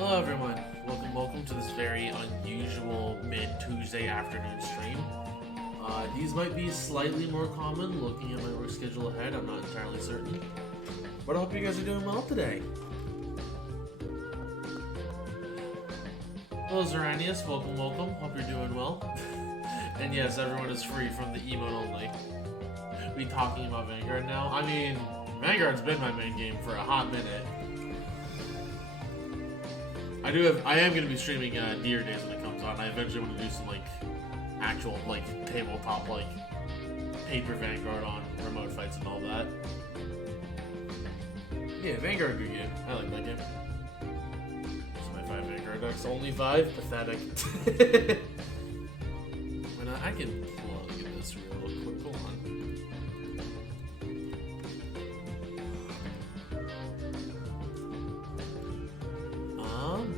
Hello everyone, welcome to this very unusual mid-Tuesday afternoon stream. These might be slightly more common looking at my work schedule ahead, I'm not entirely certain. But I hope you guys are doing well today. Hello Zeranius, welcome, hope you're doing well. And yes, everyone is free from the emote only. We talking about Vanguard now? I mean, Vanguard's been my main game for a hot minute. I am going to be streaming Deer Days when it comes on. I eventually want to do some actual tabletop paper Vanguard on remote fights and all that. Yeah, Vanguard, good game. I like that game. That's my 5 Vanguard decks. Only 5? Pathetic. I can plug this real quick. Hold on.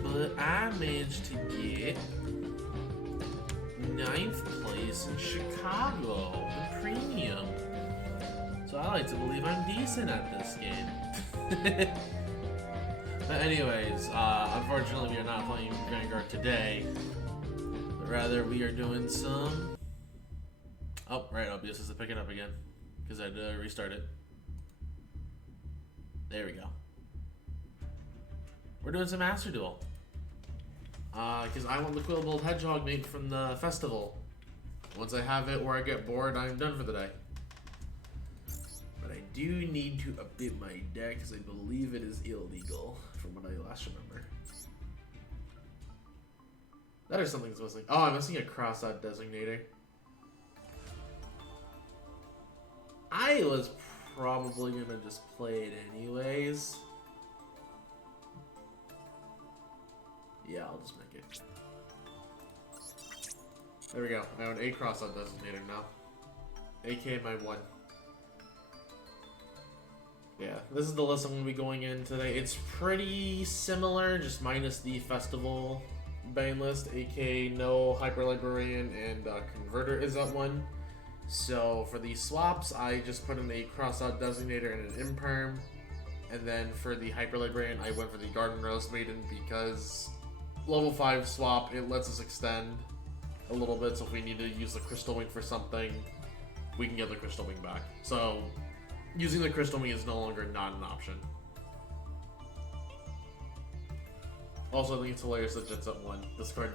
But I managed to get 9th place in Chicago in Premium. So I like to believe I'm decent at this game. But anyways, unfortunately we are not playing Vanguard today. But rather we are doing some... Oh, right, OBS is to pick it up again. Because I had to restart it. There we go. We're doing some Master Duel. Because I want the Quillbold Hedgehog mate from the festival. Once I have it or I get bored, I'm done for the day. But I do need to update my deck because I believe it is illegal from what I last remember. That or something's missing. Oh, I'm missing a cross-out designator. I was probably gonna just play it anyways. Yeah, I'll just make it. There we go. I have an A cross-out designator now. AK my 1. Yeah, this is the list I'm going to be going in today. It's pretty similar, just minus the festival ban list. AK, no Hyper Librarian, and Converter is at 1. So for the swaps, I just put in a cross-out designator and an Imperm. And then for the Hyper Librarian, I went for the Garden Rose Maiden because... Level 5 swap, it lets us extend a little bit, so if we need to use the Crystal Wing for something, we can get the Crystal Wing back. So, using the Crystal Wing is no longer not an option. Also, I think it's hilarious that Jet's at 1. This card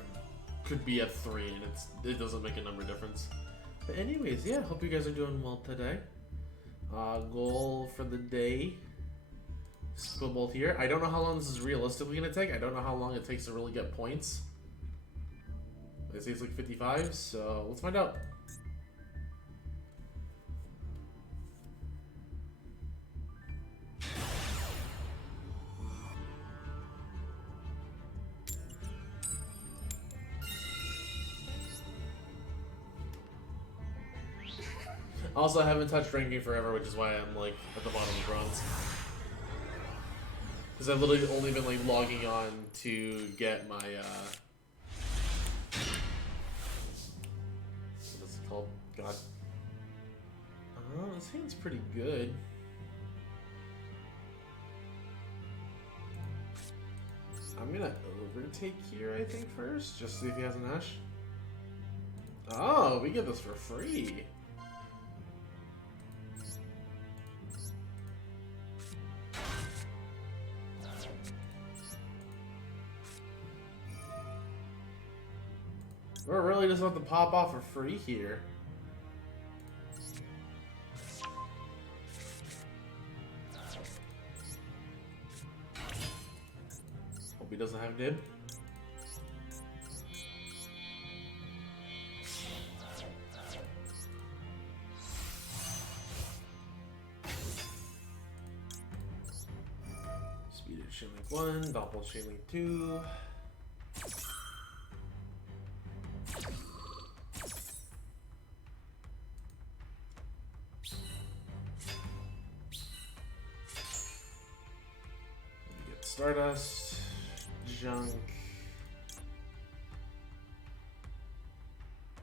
could be at 3, and it doesn't make a number difference. But anyways, yeah, hope you guys are doing well today. Goal for the day. Quillbold here. I don't know how long this is realistically going to take. I don't know how long it takes to really get points. They say it's like 55, so let's find out. Also, I haven't touched ranking forever, which is why I'm at the bottom of bronze. Because I've literally only been logging on to get my what is it called? God. Oh, this hand's pretty good. I'm gonna overtake here, I think, first, just see if he has an Ash. Oh, we get this for free. We're really just about to pop off for free here. Hope he doesn't have nib. Speed at Chainlink 1, Doppel Chainlink 2. Stardust, Junk.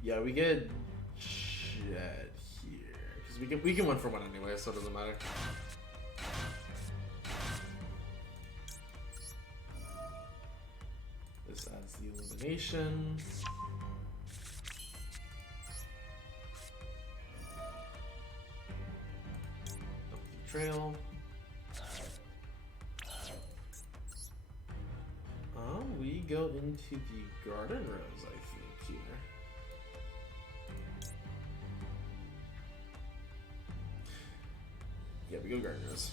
Yeah, we get Jet here because we can win for 1 anyway, so it doesn't matter. animation. Up the trail. We go into the garden rose, I think, here. Yeah, we go garden rose.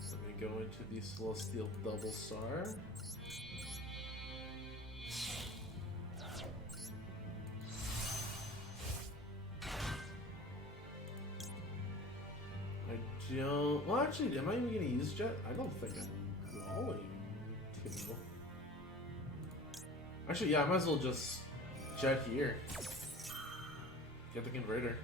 So we go into the celestial double star. Well, actually, am I even going to use Jet? I don't think I'm going to. Actually, yeah, I might as well just Jet here. Get the converter.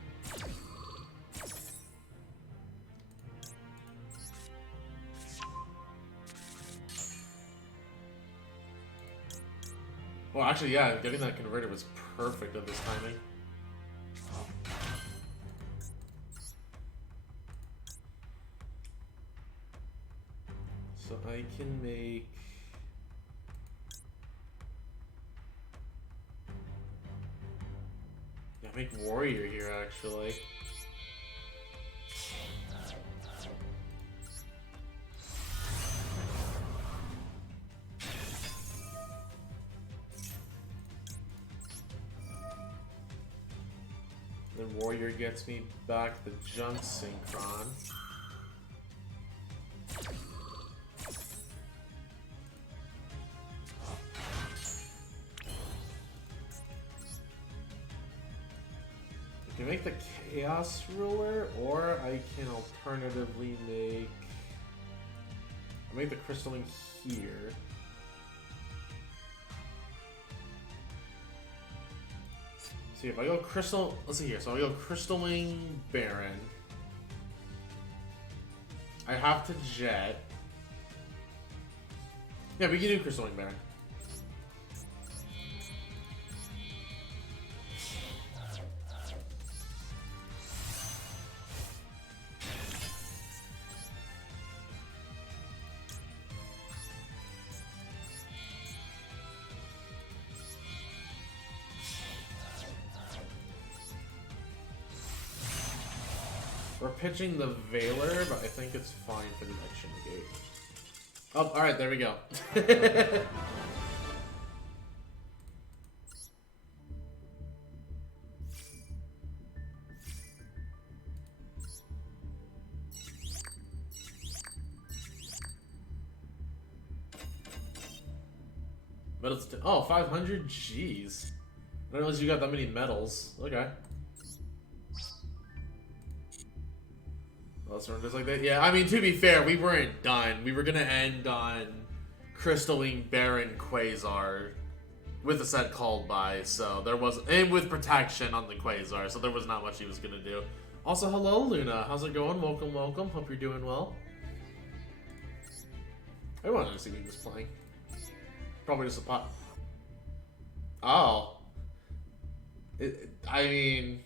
Well, actually, yeah, getting that converter was perfect at this timing. So I can make... Yeah, make warrior here, actually. Then warrior gets me back the junk synchron. I can make the Chaos Ruler, or I can alternatively make... I'll make the Crystalling here. See, if I go Crystal... Let's see here. So I go Crystalling Baron. I have to Jet. Yeah, we can do Crystalling Baron. We're pitching the Veiler, but I think it's fine for the action negate. Oh, alright, there we go. Medals to, oh, 500? Jeez. I didn't realize you got that many medals. Okay. Well, surrenders like that. Yeah, I mean, to be fair, we weren't done. We were gonna end on Crystalline Baron Quasar with a set called by, so there was, and with protection on the Quasar, so there was not much he was gonna do. Also, hello, Luna. How's it going? Welcome, welcome. Hope you're doing well. I wanted to see what he was playing. Probably just a pot. Oh. I mean...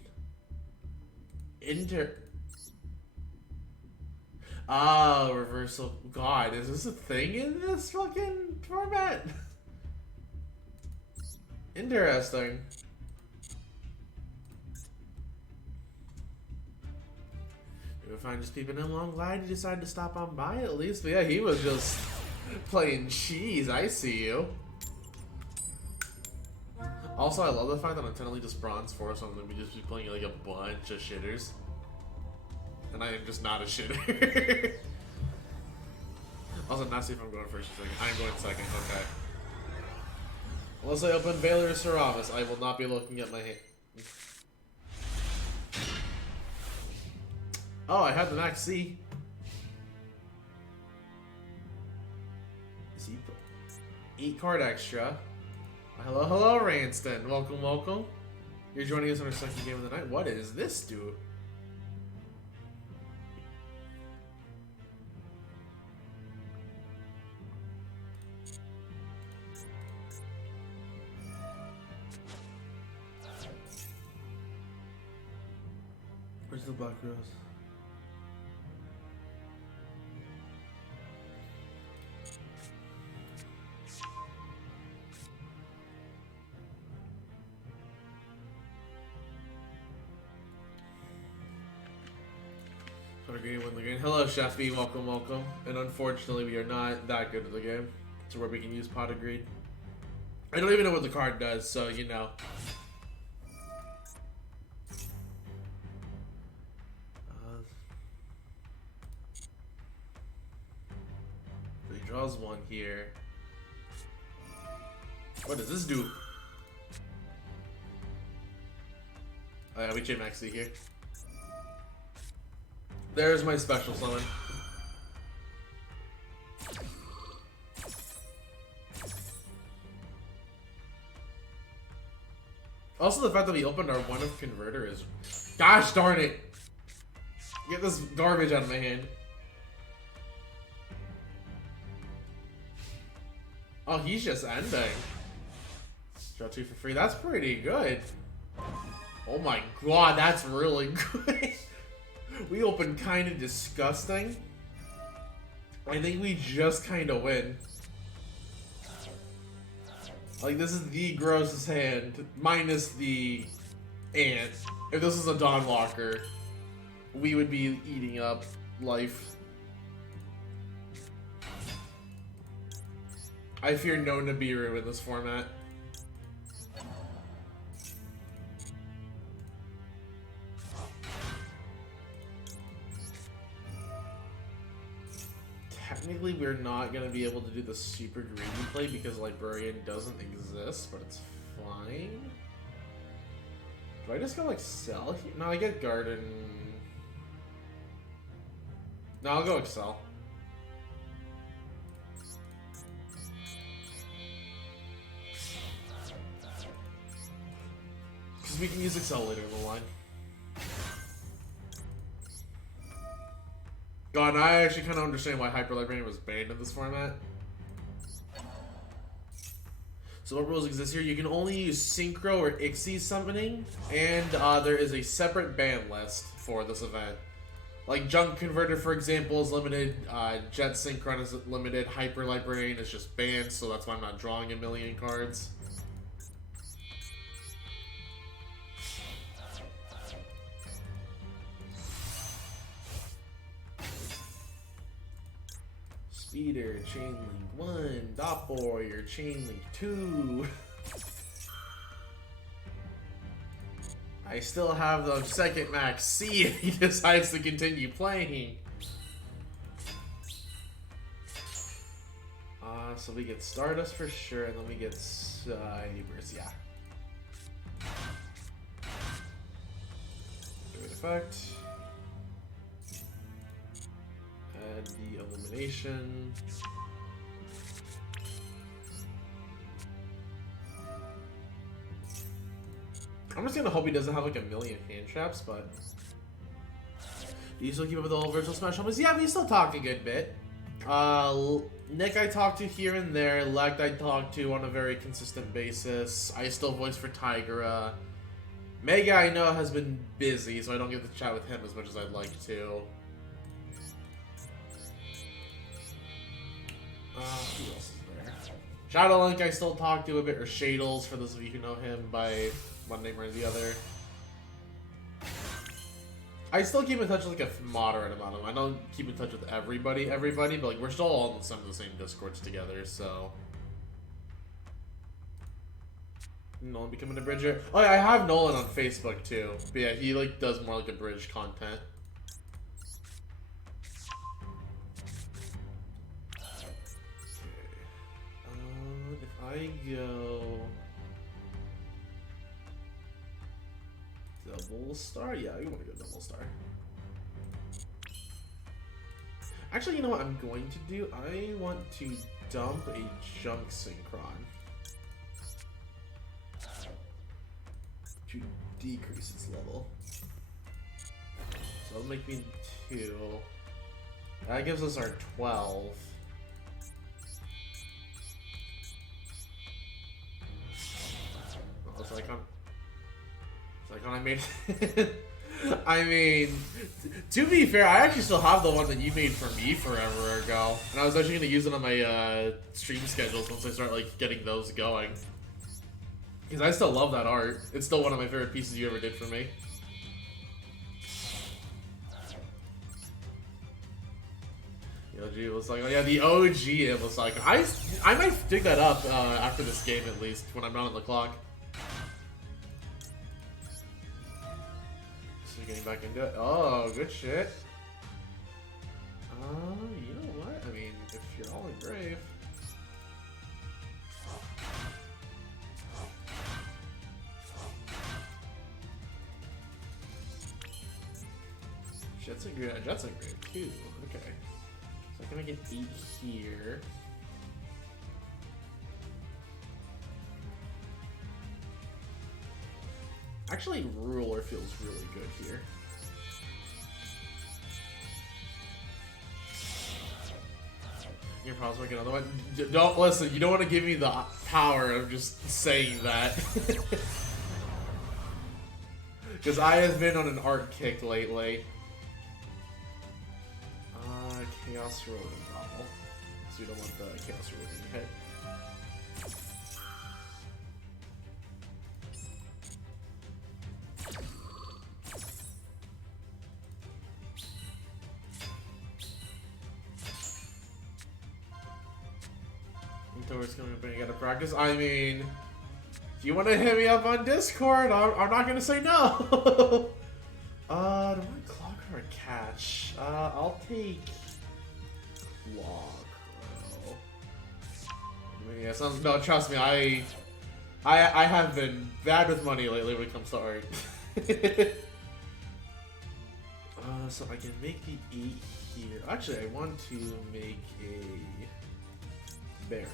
Oh, reversal. God, is this a thing in this fucking format? Interesting. If I'm just peeping in, well, I'm glad you decided to stop on by at least. But yeah, he was just playing cheese. I see you. Also, I love the fact that I'm technically just bronze 4, so I'm gonna be just be playing like a bunch of shitters. And I am just not a shitter. Also, not see if I'm going first or second. I'm going second, okay. Unless I open Veiler or Seravis, I will not be looking at my hand. Oh, I had the max C. See, 8 card extra. Hello, hello, Ranston. Welcome, welcome. You're joining us on our second game of the night. What does this do? Where's the Black Rose? Win the game. Hello, Sheffy. Welcome, welcome. And unfortunately, we are not that good at the game to where we can use Pot of Greed. I don't even know what the card does, so you know. So he draws one here. What does this do? Oh yeah, we chain Maxi here. There's my special summon. Also, the fact that we opened our one of converter is, gosh darn it! Get this garbage out of my hand. Oh, he's just ending. Draw 2 for free. That's pretty good. Oh my god, that's really good. We opened kind of disgusting. I think we just kind of win. Like, this is the grossest hand, minus the ant. If this was a Dawn Walker, we would be eating up life. I fear no Nibiru in this format. Technically, we're not going to be able to do the super greedy play because Librarian doesn't exist, but it's fine. Do I just go, like, sell here? No, I get Garden. No, I'll go Excel. Because we can use Excel later in the line. God, I actually kind of understand why Hyper Librarian was banned in this format. So what rules exist here? You can only use Synchro or Ixie summoning, and there is a separate ban list for this event. Like Junk Converter, for example, is limited. Jet Synchron is limited. Hyper Librarian is just banned, so that's why I'm not drawing a million cards. Speeder, Chain Link 1, Dot Warrior, Chain Link 2. I still have the second max C if he decides to continue playing. So we get Stardust for sure, and then we get Neighbors, yeah. Great effect. Add the Illumination. I'm just gonna hope he doesn't have like a million hand traps, but... Do you still keep up with all virtual Smash homies? Yeah, we still talk a good bit. Nick I talk to here and there. Lect I talk to on a very consistent basis. I still voice for Tigera. Mega I know has been busy, so I don't get to chat with him as much as I'd like to. Who else is there? Shadowlink I still talk to a bit, or Shadles for those of you who know him by one name or the other. I still keep in touch with like a moderate amount of them. I don't keep in touch with everybody, but like we're still all in some of the same Discords together, so. Nolan becoming a bridger. Oh yeah, I have Nolan on Facebook too. But yeah, he like does more like a bridge content. Okay. If I go Double Star? Yeah, we want to go Double Star. Actually, you know what I'm going to do? I want to dump a Junk Synchron to decrease its level. So that'll make me 2. That gives us our 12. Oh, it's Icon I made it. I mean, to be fair, I actually still have the one that you made for me forever ago, and I was actually gonna use it on my stream schedules once I start like getting those going. Because I still love that art. It's still one of my favorite pieces you ever did for me. The OG was like, oh yeah, the OG it was like, I might dig that up after this game at least when I'm not on the clock. So you're getting back into it. Oh, good shit. You know what? I mean, if you're all in grave. Jet's in grave too. Okay. So I'm gonna get 8 here. Actually, Ruler feels really good here. You're probably making another one. Don't listen. You don't want to give me the power of just saying that. Because I have been on an art kick lately. Chaos Roll and Novel. So you don't want the Chaos Roll in your head. Towards coming up and you gotta practice. I mean, if you want to hit me up on Discord, I'm not gonna say no. Do I clock or a catch? I'll take Claw Crow. I mean, yeah, sounds, no, trust me, I have been bad with money lately when it comes to art. So I can make the 8 here. Actually, I want to make a Baron.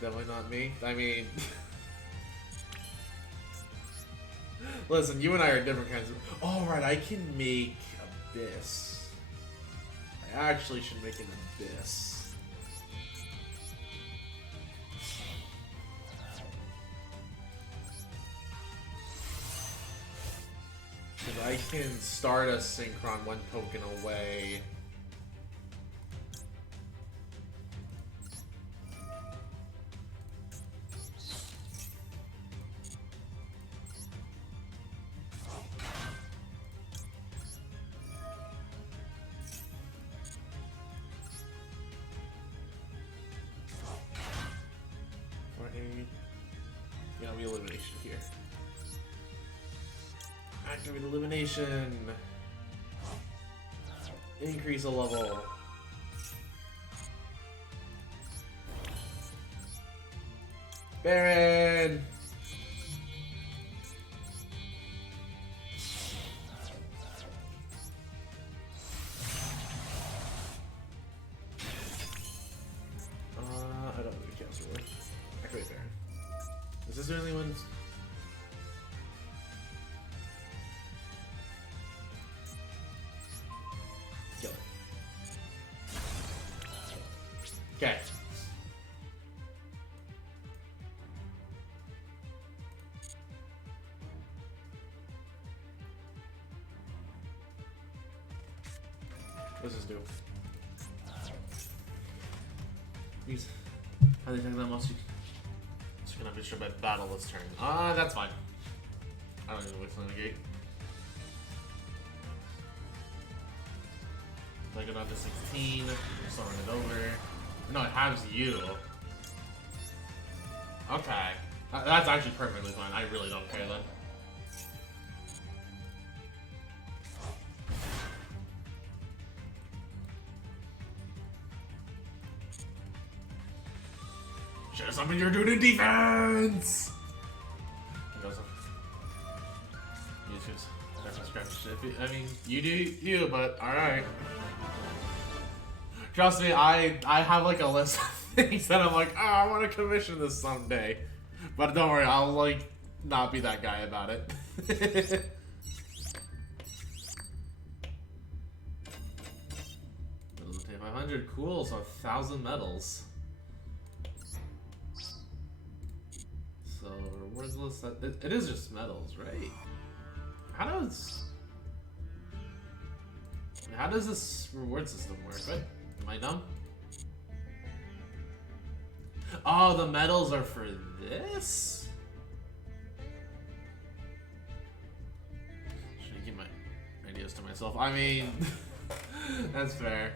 Definitely not me. I mean, listen, you and I are different kinds of. Oh, right, I can make Abyss. I actually should make an Abyss. Because I can start a Synchron 1 token away. Elimination here. Activate elimination. Increase a level. Baron. I don't really cancel it. Activate Baron. Is this the only one? Kill it. Okay. What does this do? Use. How do you think that must be? Gonna be sure by battle this turn. That's fine. I don't need to wait till the gate. I go down to 16. Sorting it over. No, it has you. Okay. That's actually perfectly fine. I really don't care then. Should have summoned your dude in defense! I mean, you do you, but alright. Trust me, I have like a list of things that I'm like, oh, I want to commission this someday. But don't worry, I'll like not be that guy about it. Middle 2,500, cool, so 1,000 medals. So, rewards list, it is just medals, right? How does this reward system work? What? Am I dumb? Oh, the medals are for this? Should I keep my ideas to myself? I mean, that's fair.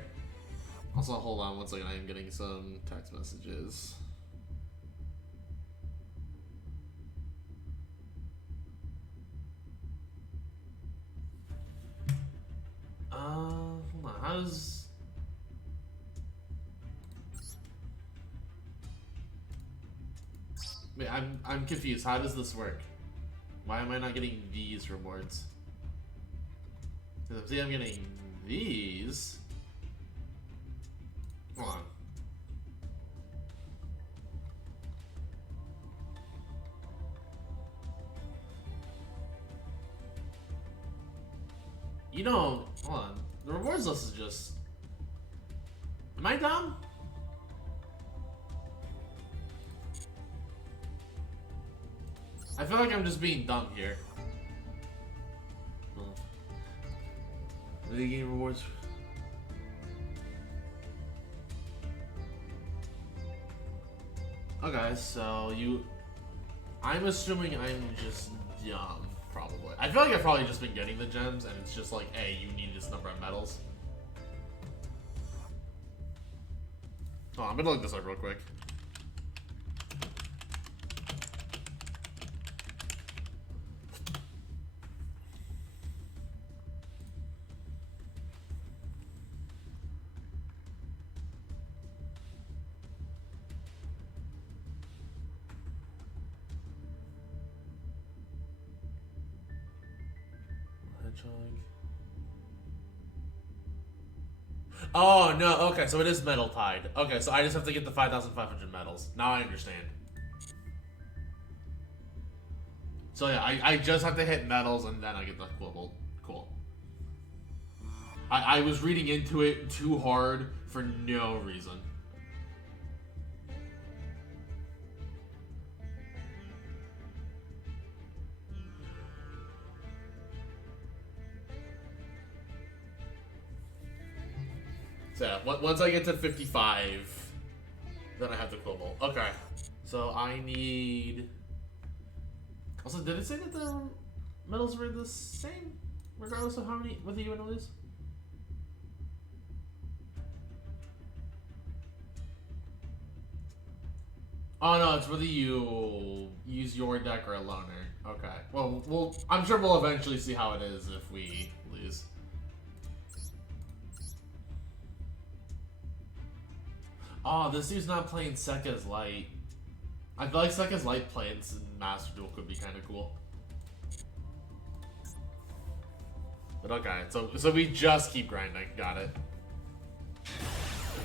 Also, hold on one second, I am getting some text messages. Hold on, how's... Wait, I'm confused. How does this work? Why am I not getting these rewards? Because I'm getting these. Hold on. You know, hold on. The rewards list is just... Am I dumb? I feel like I'm just being dumb here. Video game rewards. Okay, so I'm assuming I'm just dumb, probably. I feel like I've probably just been getting the gems, and it's just like, hey, you need this number of medals. Oh, I'm gonna look this up real quick. Oh, no, okay, so it is medal tied. Okay, so I just have to get the 5,500 medals. Now I understand. So yeah, I just have to hit medals and then I get the global. Cool. I was reading into it too hard for no reason. So yeah, once I get to 55, then I have the global. Okay. So I need... Also, did it say that the medals were the same? Regardless of how many, whether you win or lose? Oh no, it's whether you use your deck or a loner. Okay. Well, I'm sure we'll eventually see how it is if we lose. Oh, this dude's not playing Sekka's Light. I feel like Sekka's Light playing Master Duel could be kind of cool. But okay, so we just keep grinding. Got it.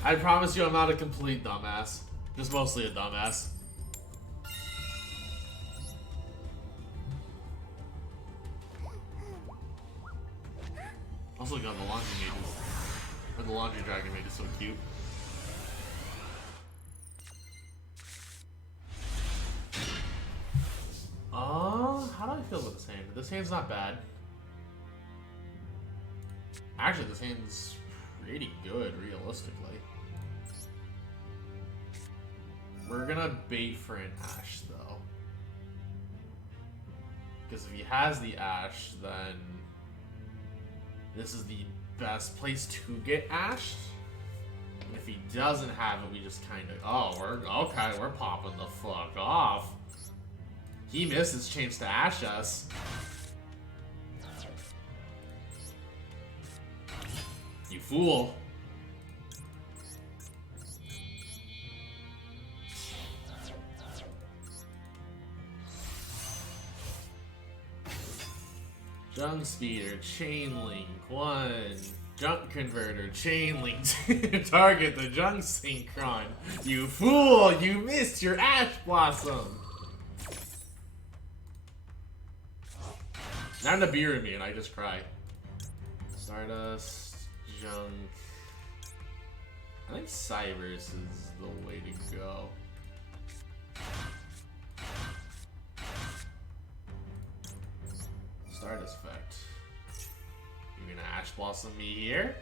I promise you I'm not a complete dumbass. Just mostly a dumbass. Also got the laundry mages. Or the laundry dragon mage is so cute. How do I feel about this hand? This hand's not bad. Actually, this hand's pretty good, realistically. We're gonna bait for an Ash, though. Because if he has the Ash, then this is the best place to get Ash. And if he doesn't have it, we just kind of... Oh, we're popping the fuck off. He missed his chance to Ash us. You fool. Junk Speeder, Chain Link, 1. Junk Converter, Chain Link, 2. Target the Junk Synchron. You fool! You missed your Ash Blossom! Now Nibiru me and I just cry. Stardust, Junk. I think Cybers is the way to go. Stardust effect. You're gonna Ash Blossom me here?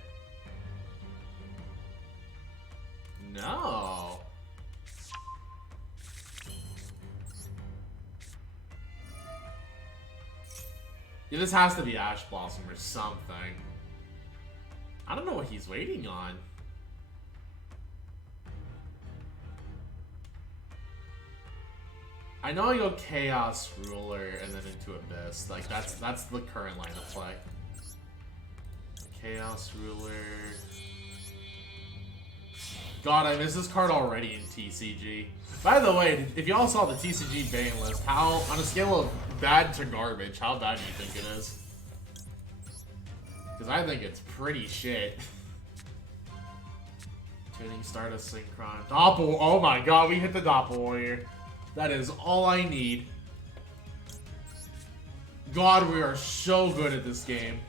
No. Yeah, this has to be Ash Blossom or something. I don't know what he's waiting on. I know I go Chaos Ruler and then into Abyss. Like that's the current line of play. Chaos Ruler. God, I missed this card already in TCG. By the way, if y'all saw the TCG ban list, how, on a scale of bad to garbage, how bad do you think it is? Because I think it's pretty shit. Tuning Stardust Synchron. Doppel, oh my god, we hit the Doppel Warrior. That is all I need. God, we are so good at this game.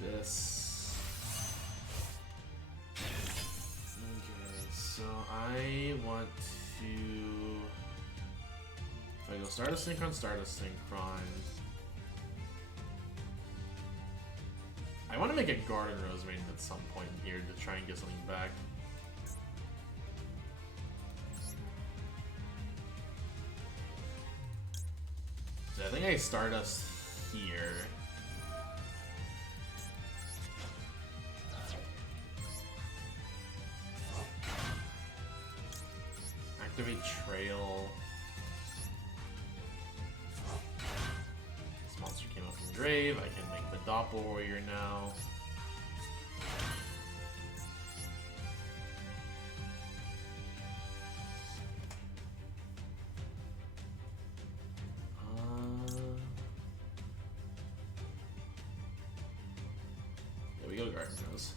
This. Okay, so I want to. If I go Stardust Synchron, Stardust Synchron. I want to make a Garden Rose main at some point here to try and get something back. So I think I Stardust here. Activate Trail. This monster came up from grave. I can make the Doppel Warrior now. There we go, Garden Rose.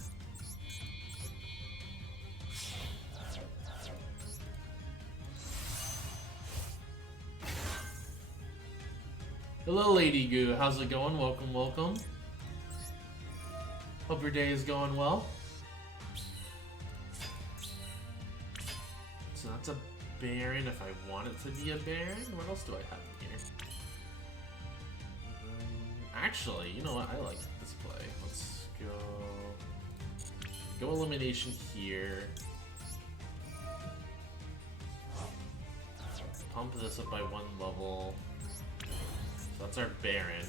Hello, Lady Goo. How's it going? Welcome, welcome. Hope your day is going well. So that's a Baron if I want it to be a Baron. What else do I have in here? Actually, you know what? I like this play. Let's go Elimination here. Pump this up by 1 level. So that's our Baron.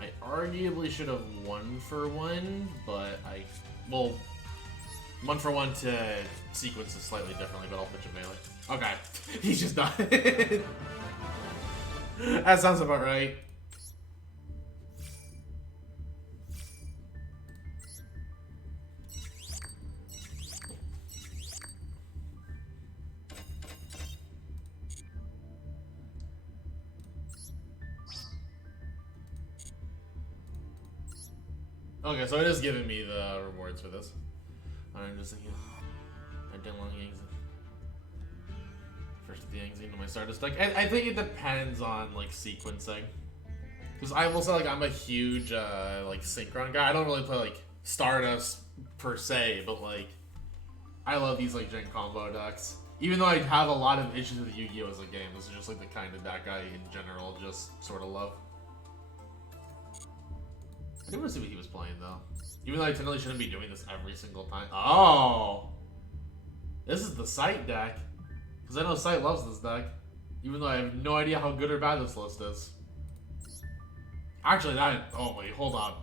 I arguably should have 1-for-1, but well, 1-for-1 to sequence it slightly differently, but I'll pitch a melee. Okay, he's just done. That sounds about right. Okay, so it is giving me the rewards for this. I'm just thinking. I didn't long Yangs. First the Yangs into my Stardust deck. I think it depends on like sequencing. Because I will say like I'm a huge like Synchron guy. I don't really play like Stardust per se, but like I love these like Gen combo decks. Even though I have a lot of issues with Yu-Gi-Oh as a game, this is just like the kind of deck I in general just sort of love. I didn't want to see what he was playing though. Even though I technically shouldn't be doing this every single time. Oh! This is the Sight deck. Because I know Sight loves this deck. Even though I have no idea how good or bad this list is. Actually, oh wait, hold on.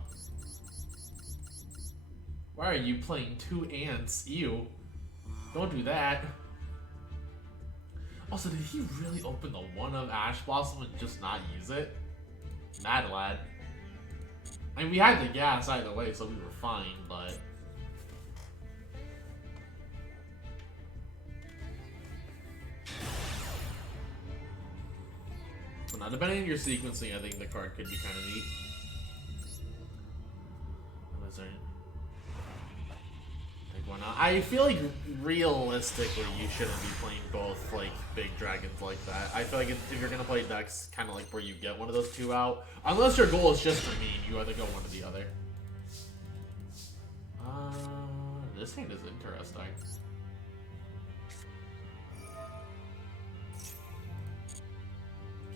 Why are you playing 2 ants? Ew. Don't do that. Also, did he really open the 1 of Ash Blossom and just not use it? Mad lad. I mean, we had the gas either way, so we were fine, but... So now, depending on your sequencing, I think the card could be kind of neat. What is there? I feel like realistically you shouldn't be playing both like big dragons like that. I feel like if you're gonna play decks kind of like where you get one of those two out, unless your goal is just for me, you either go one or the other. This hand is interesting.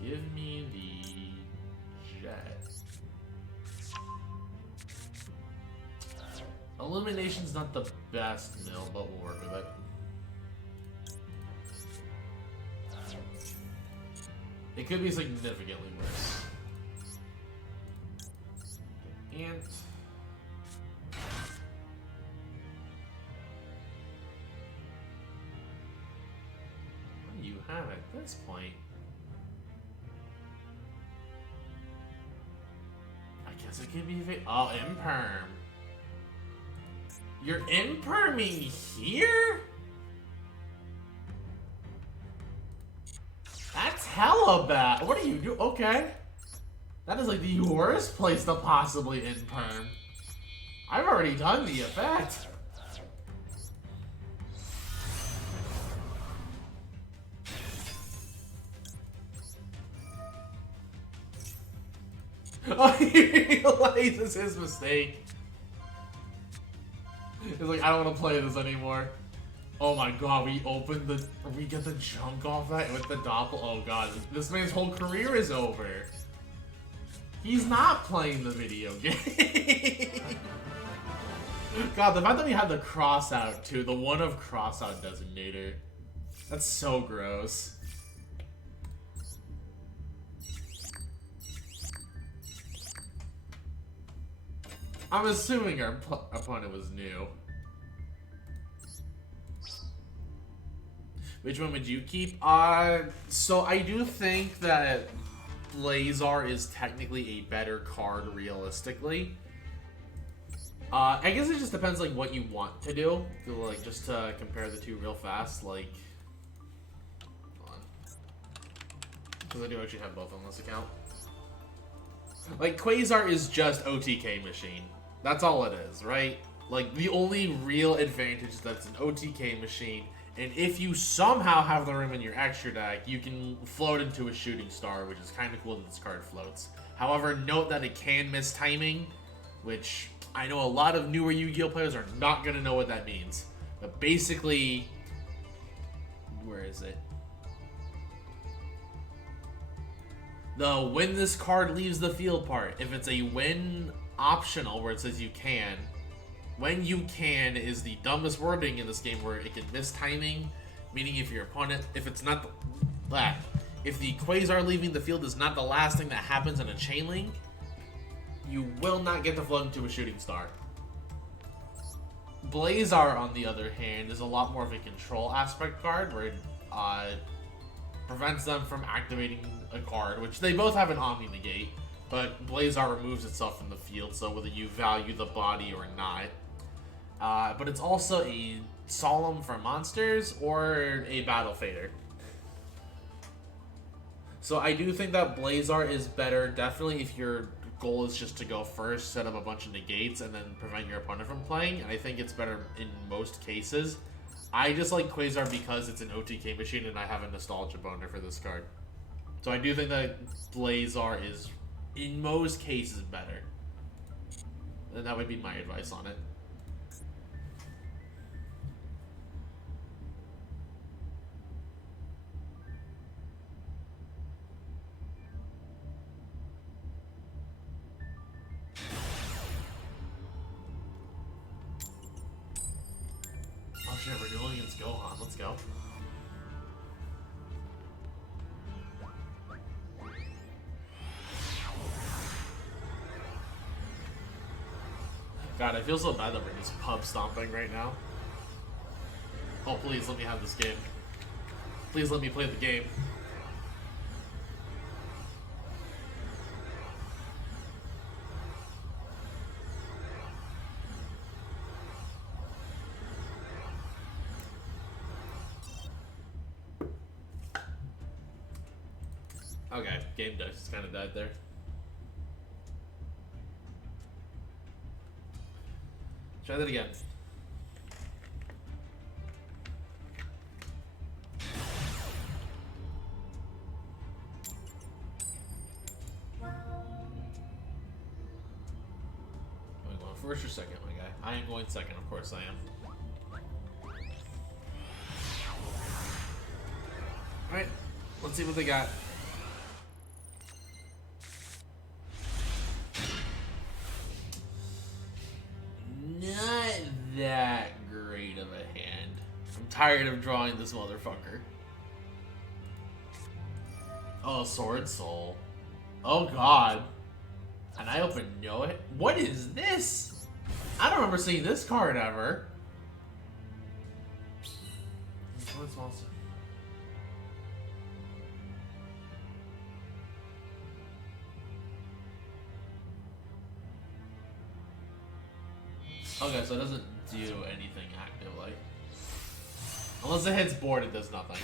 Give me the jet. Elimination's not the best mill, but we'll work with it. It could be significantly worse. And what do you have at this point? I guess it could be oh, imperm. You're imperming here? That's hella bad. What do you do? Okay. That is like the worst place to possibly imperm. I've already done the effect. Oh, he realizes his mistake. He's like, I don't want to play this anymore. Oh my god, we get the junk off that with the doppel. Oh god, this man's whole career is over. He's not playing the video game. God, the fact that we had the cross out too, the one of cross out designator. That's so gross. I'm assuming our opponent was new. Which one would you keep? So I do think that Blazar is technically a better card realistically. I guess it just depends like what you want to do. Like just to compare the two real fast, like hold on. Because I do actually have both on this account. Like Quasar is just OTK machine. That's all it is, right? Like the only real advantage is that it's an OTK machine. And if you somehow have the room in your extra deck, you can float into a shooting star, which is kind of cool that this card floats. However, note that it can miss timing, which I know a lot of newer Yu-Gi-Oh! Players are not going to know what that means. But basically, where is it? The when this card leaves the field part. If it's a when optional, where it says you can, when you can is the dumbest wording in this game where it can miss timing, meaning if your opponent, if it's not if the Quasar leaving the field is not the last thing that happens in a chain link, you will not get to float into a shooting star. Blazar, on the other hand, is a lot more of a control aspect card where it prevents them from activating a card, which they both have an Omni negate, but Blazar removes itself from the field, so whether you value the body or not. But it's also a Solemn for monsters or a Battle Fader. So I do think that Blazar is better, definitely if your goal is just to go first, set up a bunch of negates, and then prevent your opponent from playing, and I think it's better in most cases. I just like Quasar because it's an OTK machine and I have a nostalgia boner for this card. So I do think that Blazar is, in most cases, better. And that would be my advice on it. Oh shit, we're dueling against Gohan. Let's go. God, I feel so bad that we're just pub stomping right now. Oh, please let me have this game. Please let me play the game. Okay, game just kind of died there. Try that again. Am I going first or second, my guy? I am going second, of course I am. Alright, let's see what they got. Not that great of a hand. I'm tired of drawing this motherfucker. Oh, Sword Soul. Oh god. And I open no hit. What is this? I don't remember seeing this card ever. What's monster? Okay, so it doesn't do anything actively. Unless it hits board, it does nothing.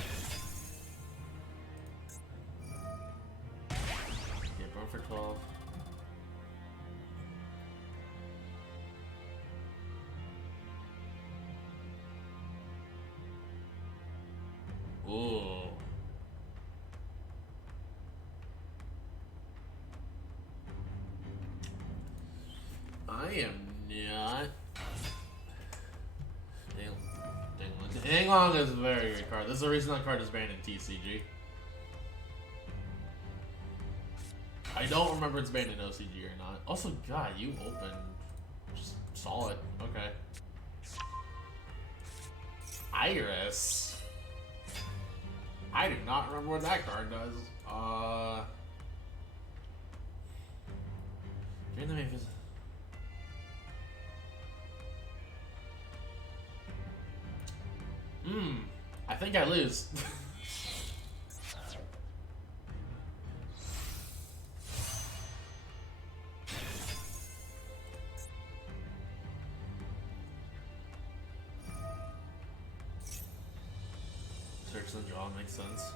Yeah, burn for 12. Ooh. I am not. Danglong is a very good card. This is the reason that card is banned in TCG. I don't remember it's banned in OCG or not. Also, God, you opened. Just solid. Okay. Iris. I do not remember what that card does. Drain the main visit. I think I lose. Search the draw makes sense.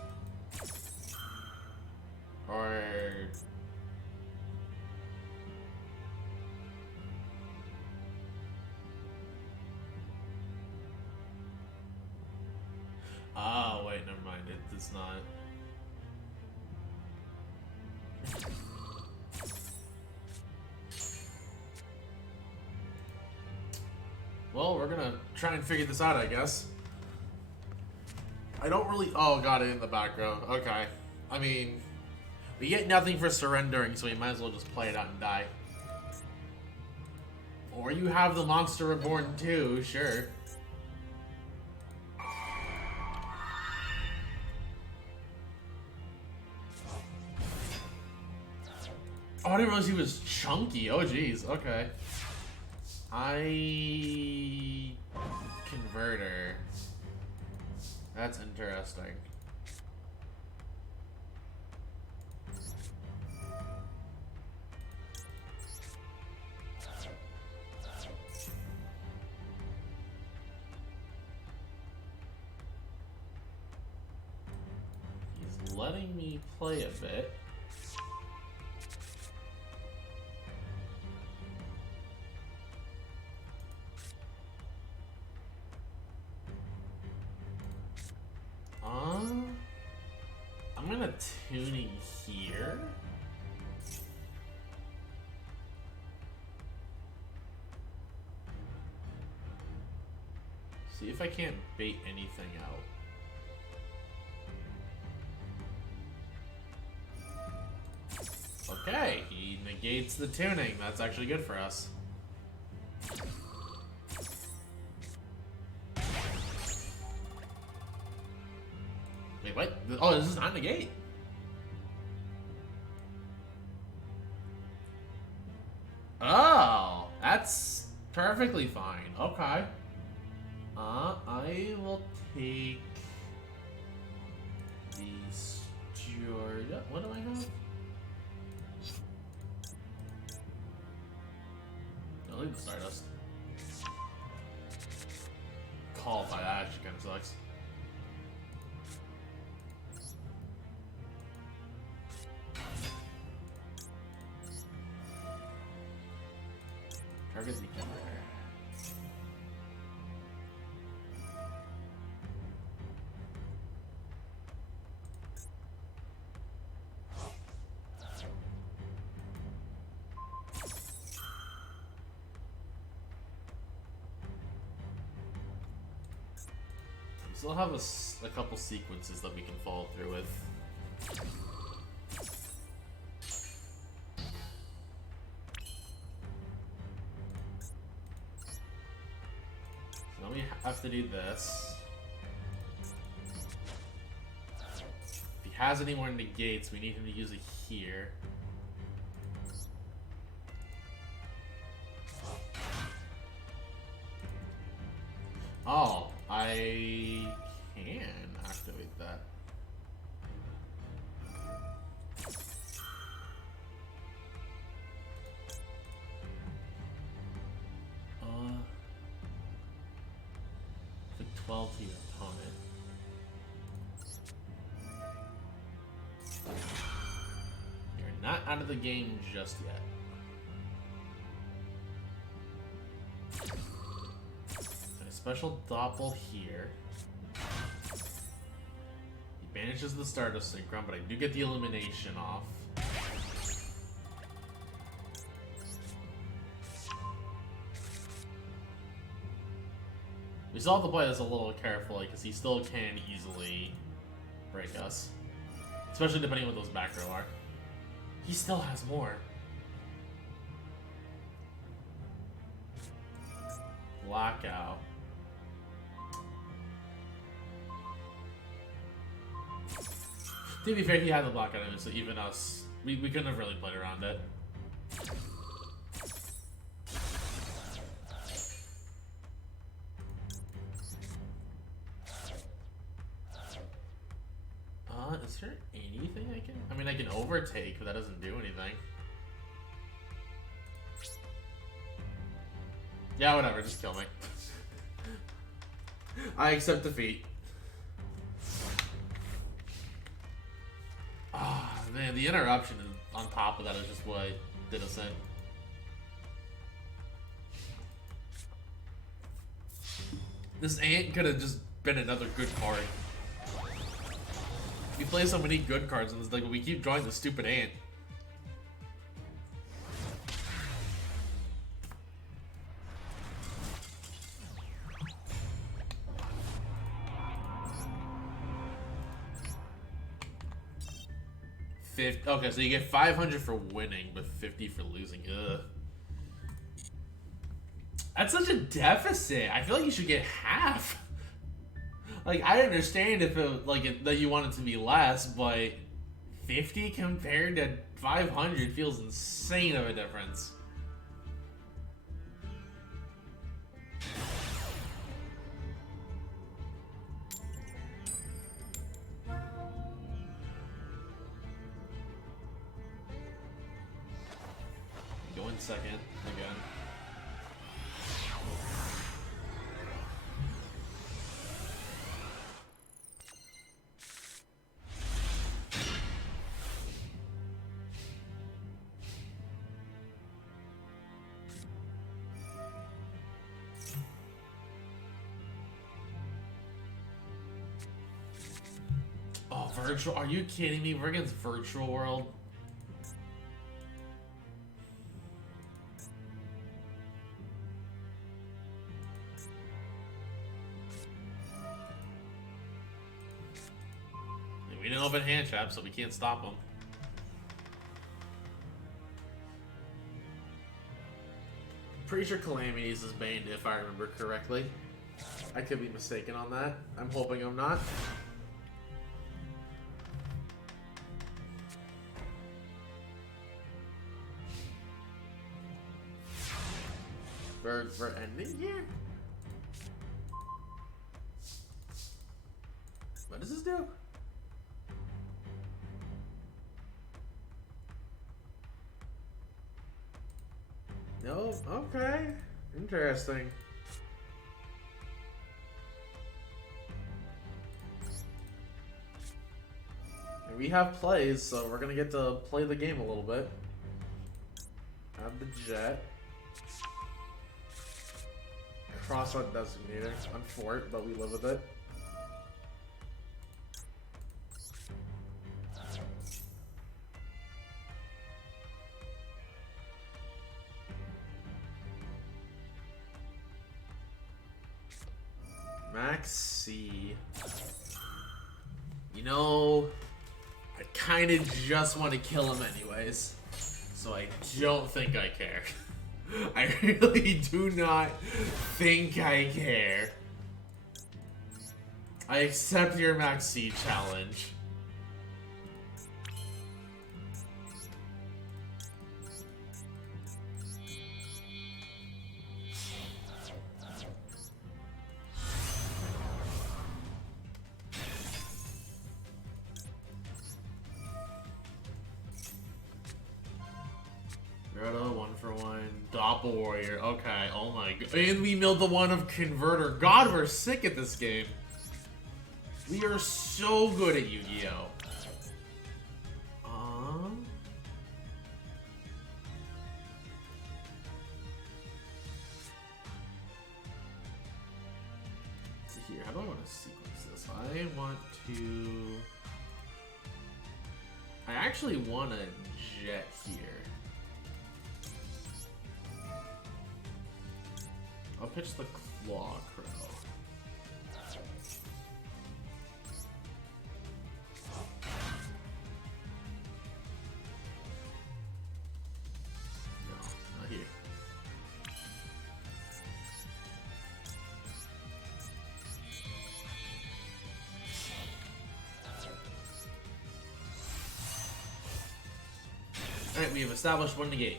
Or oh, wait, never mind. It's not. Well, we're gonna try and figure this out, I guess. I don't really... Oh, got it in the back row. Okay. I mean, we get nothing for surrendering, so we might as well just play it out and die. Or you have the Monster Reborn too, sure. Oh, I didn't realize he was chunky. Oh, jeez. Okay. Converter. That's interesting. He's letting me play a bit. I'm gonna tuning here. See if I can't bait anything out. Okay, he negates the tuning. That's actually good for us. Wait, what? Oh, this is not negate. Oh, that's perfectly fine. Okay. I will take the Steward. What do I have? I'll leave the Stardust. Call by that actually kind of sucks. Target the converter. We still have a couple sequences that we can follow through with. So now we have to do this. If he has any more negates, we need him to use it here. Oh, I can activate that. Like 12 to your opponent. You're not out of the game just yet. Special Doppel here. He banishes the start of Synchro, but I do get the elimination off. We still have to play this a little carefully because he still can easily break us. Especially depending on what those back row are. He still has more. Blackout. To be fair, he had the blackout in it, so even us, we couldn't have really played around it. Is there anything I can... I mean, I can overtake, but that doesn't do anything. Yeah, whatever, just kill me. I accept defeat. Ah, man, the interruption on top of that is just what did us in. This ant could have just been another good card. We play so many good cards in this deck, but we keep drawing the stupid ant. Okay, so you get 500 for winning, but 50 for losing. Ugh. That's such a deficit. I feel like you should get half. Like, I understand if it, that you want it to be less, but 50 compared to 500 feels insane of a difference. Go in second again. Oh, virtual? Are you kidding me? We're against Virtual World. We didn't open hand trap, so we can't stop them. Pretty sure Calamities is banned if I remember correctly. I could be mistaken on that. I'm hoping I'm not. We're ending here? What does this do? No, okay. Interesting. And we have plays, so we're gonna get to play the game a little bit. Add the jet. Crossroad Designator on Fort, but we live with it. Max C. You know, I kind of just want to kill him anyways, so I don't think I care. I really do not think I care. I accept your Max C challenge. Naruto, 1-for-1. Doppel Warrior. Okay, oh my god. And we milled the one of Converter. God, we're sick at this game. We are so good at Yu-Gi-Oh! So here, how do I want to sequence this? I actually want a jet here. I'll pitch the Claw Crow. No, not here. Alright, we have established one negate.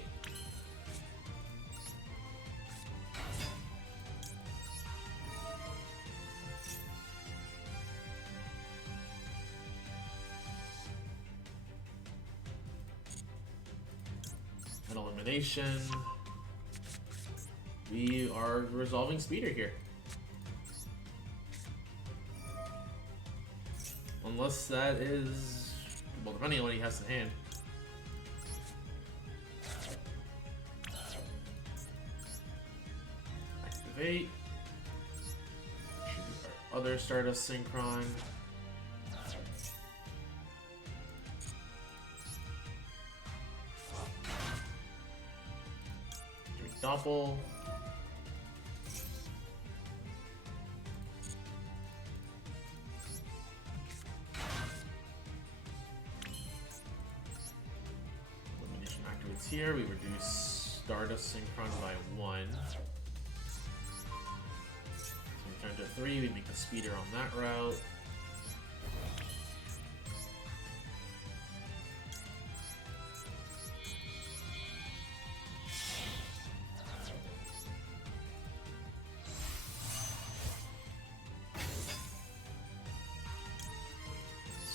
An elimination. We are resolving Speeder here. Unless that is... well, depending on what he has in hand. Activate. Shoot our other Stardust Synchron. Doppel. Elimination activates here. We reduce Stardust Synchron by 1. So we turn to 3. We make a Speeder on that route.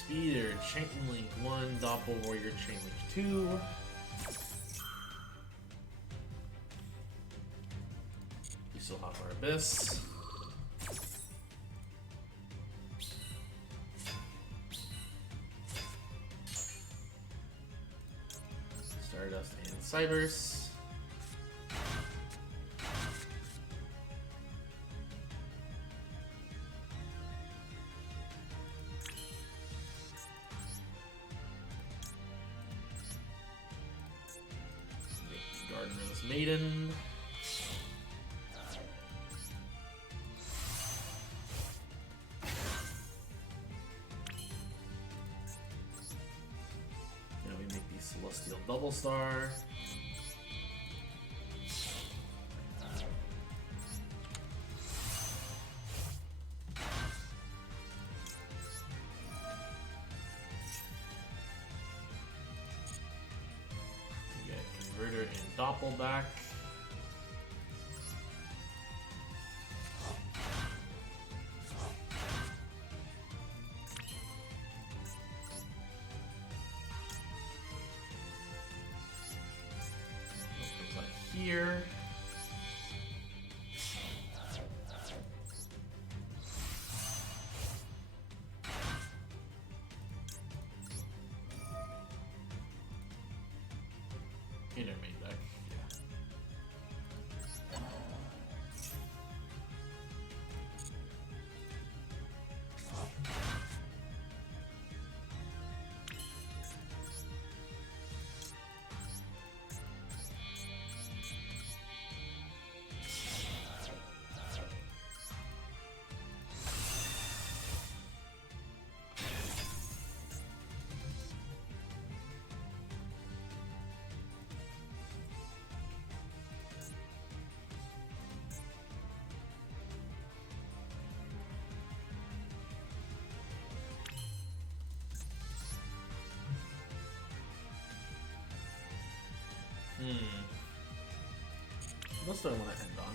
Speeder, Chain Link 1, Doppel Warrior, Chain Link 2. We still have our Abyss. Stardust and Cybers. Gardener's Maiden. Now we make the Celestial Double Star. Converter and Doppel back. Comes out here. In our main deck, yeah. What do I want to end on?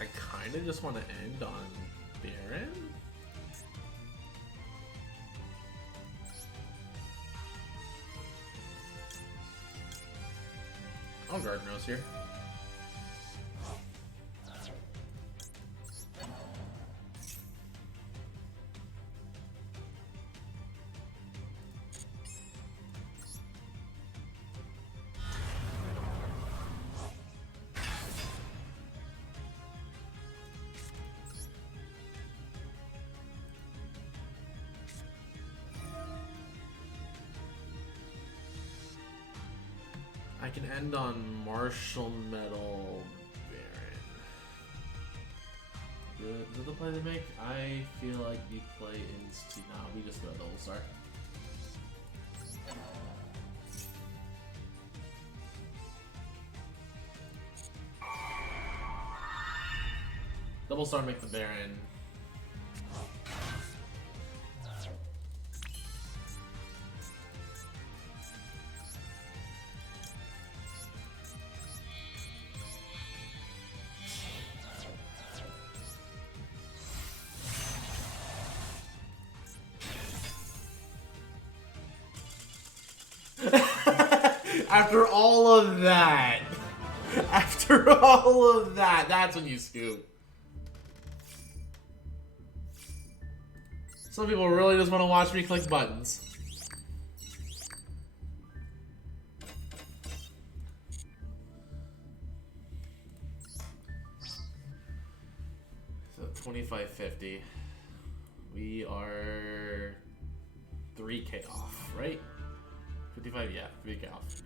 I kind of just want to end on Baron. Oh, Gardener's here. I can end on Martial Metal Baron. Is it the play they make? I feel like we play Inst. Nah, we just go Double Star. Double Star make the Baron. After all of that, that's when you scoop. Some people really just want to watch me click buttons. So 2550. We are 3K off, right? 55, yeah, 3K off.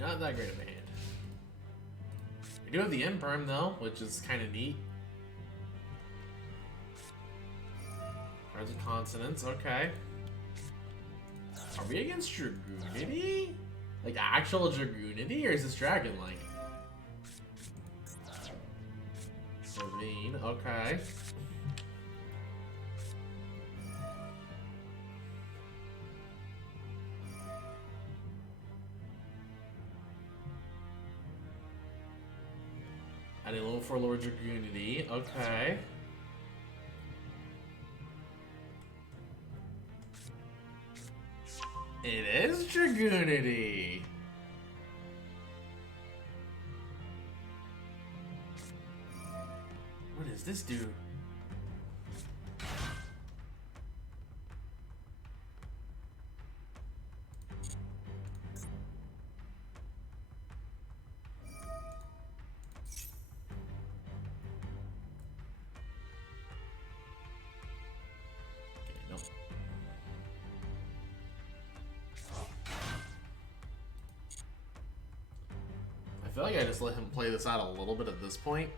Not that great of a hand. I do have the Imperm though, which is kind of neat. Cards of Consonants, okay. Are we against Dragoonity? Like actual Dragoonity, or is this Dragon-like? Ravine, okay. Adding a little for Lord Dragoonity, okay. It is Dragoonity! What does this do? I feel like I just let him play this out a little bit at this point.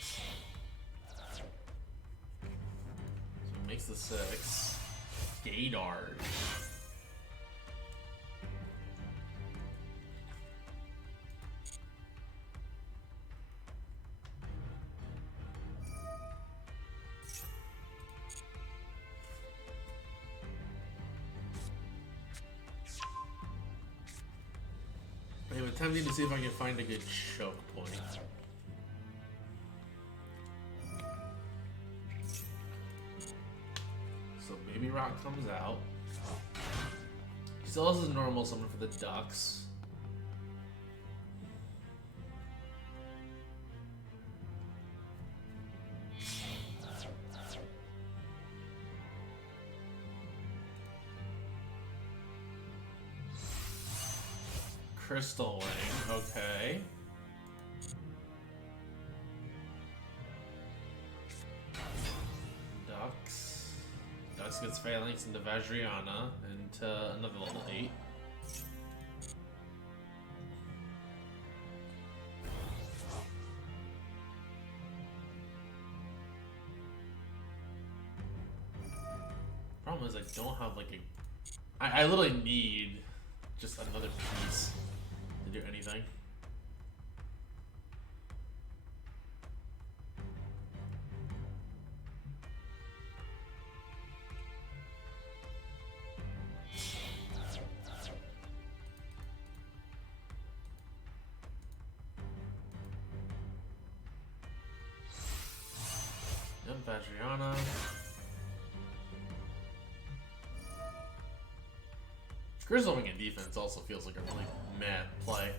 So it makes the 6. Gaydard. I'm attempting to see if I can find a good choke point. So Baby Rock comes out. He still has his normal summon for the ducks. Crystal Wing, okay. Dux. Dux gets Phalanx into Vajriana into another level 8. Problem is I don't have like a... I literally need just another piece to do anything. Yep, Vajriana. Crystal Wing in defense also feels like a really mad play.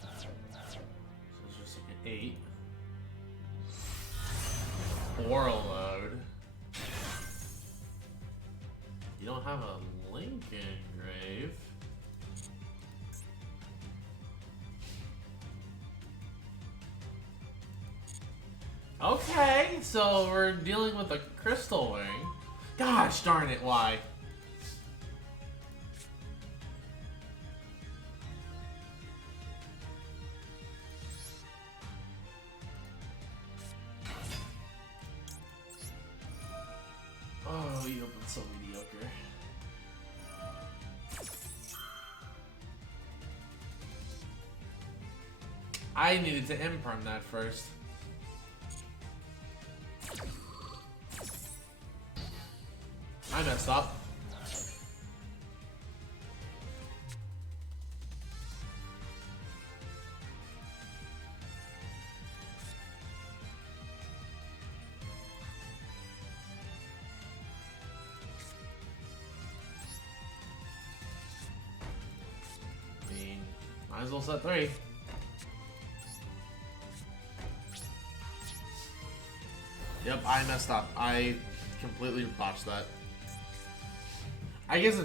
So it's just like an 8. Warlord. You don't have a Link engrave. Okay, so we're dealing with a Crystal Wing. Gosh darn it, why? Oh, you opened so mediocre. I needed to imperm that first. I messed up. Might as well set 3. Yep, I messed up. I completely botched that. I guess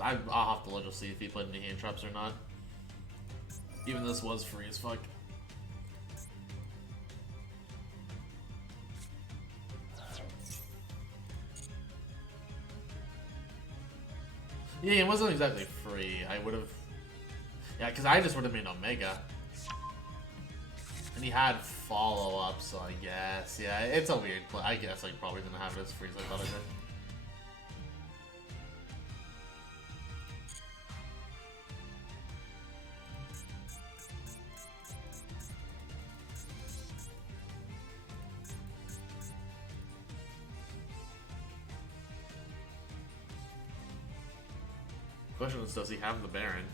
I'll have to look to see if he played any hand traps or not. Even this was free as fuck. Yeah, it wasn't exactly free. I would have... Yeah, because I just would have made Omega. And he had follow-up, so I guess... Yeah, it's a weird play. I guess I probably didn't have it as free as I thought I did. Question is, does he have the Baron?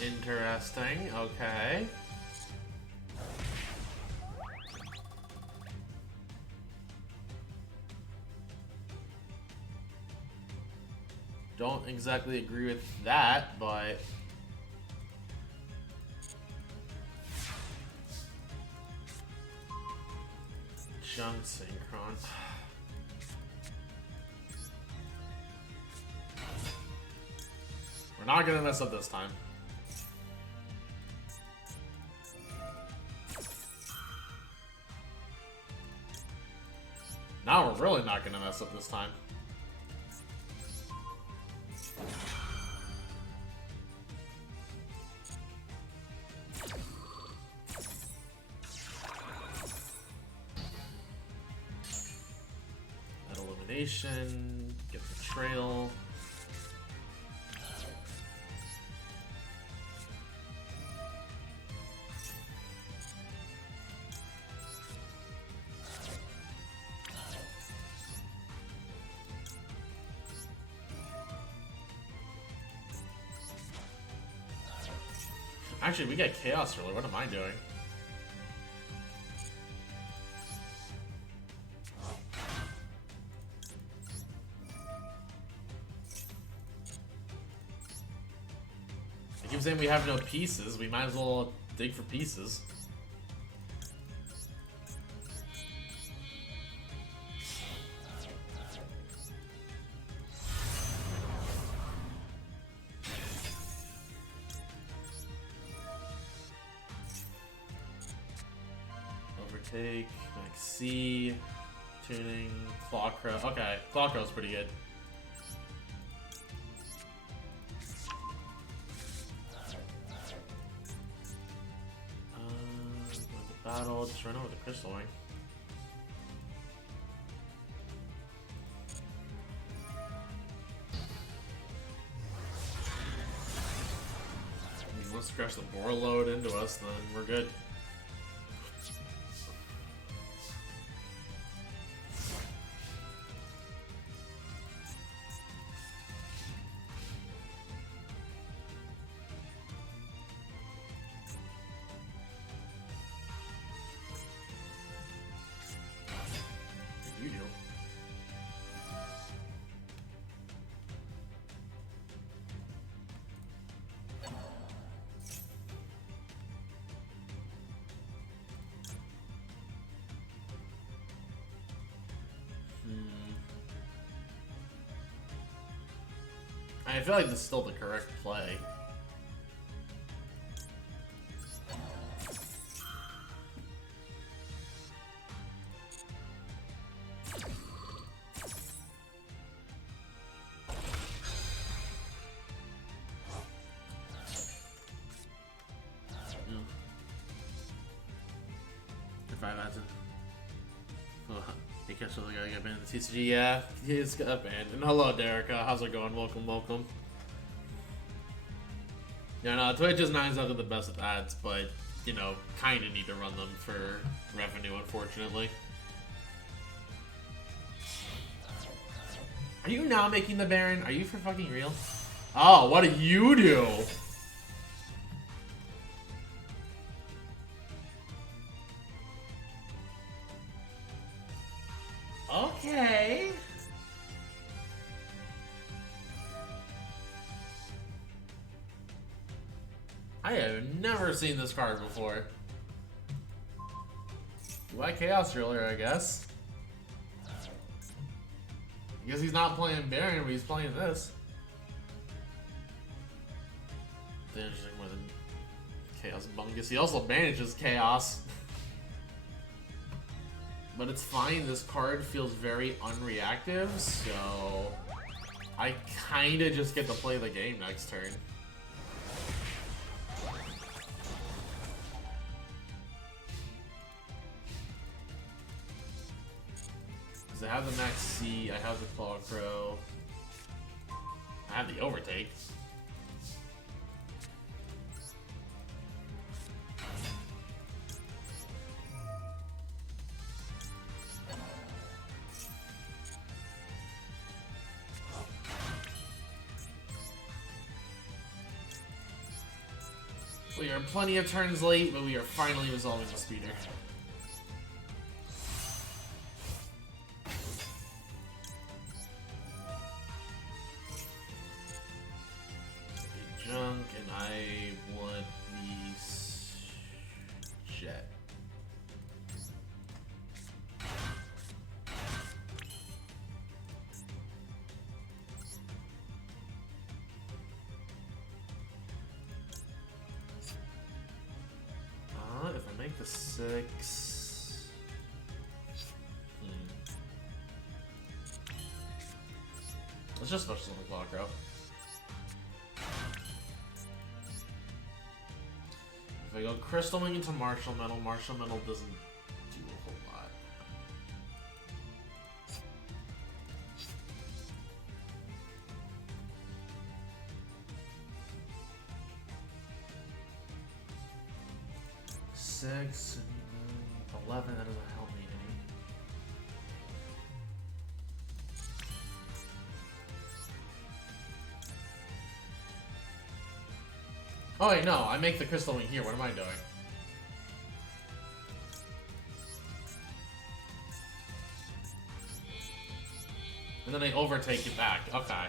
Interesting, okay. Don't exactly agree with that, but... Junk Synchron. We're not gonna mess up this time. Now we're really not gonna mess up this time. That Transformation, get the trail. Actually, we get Chaos early. What am I doing? I keep saying we have no pieces. We might as well dig for pieces. Overtake, Max C, tuning, Clawcrow. Okay, Clawcrow's pretty good. Battle, just run over the Crystal Ring. Let's crush the boar load into us, then we're good. You do. I feel like this is still the correct play. If I imagine. He catch the guy got banned in the TCG. Yeah, he's got banned. And hello, Derica. How's it going? Welcome, welcome. Yeah, no, Twitch is not exactly the best at ads, but, you know, kind of need to run them for revenue, unfortunately. Are you now making the Baron? Are you for fucking real? Oh, what do you do? Okay. I have never seen this card before. You like Chaos Driller, I guess. I guess he's not playing Baron, but he's playing this. Interesting more than Chaos Bungus. He also manages Chaos. But it's fine, this card feels very unreactive, so I kinda just get to play the game next turn. Because I have the Max C, I have the Clawcrow, I have the Overtake. We are plenty of turns late, but we are finally resolving the speeder. Junk, and I want the jet. If I make the 6... Let's just special summon Clawcrow. If I go Crystal Wing into Martial Metal doesn't do a whole lot. 6, 11, that doesn't help me any. Oh wait, no, I make the crystal wing here, what am I doing? And then they overtake it back, okay.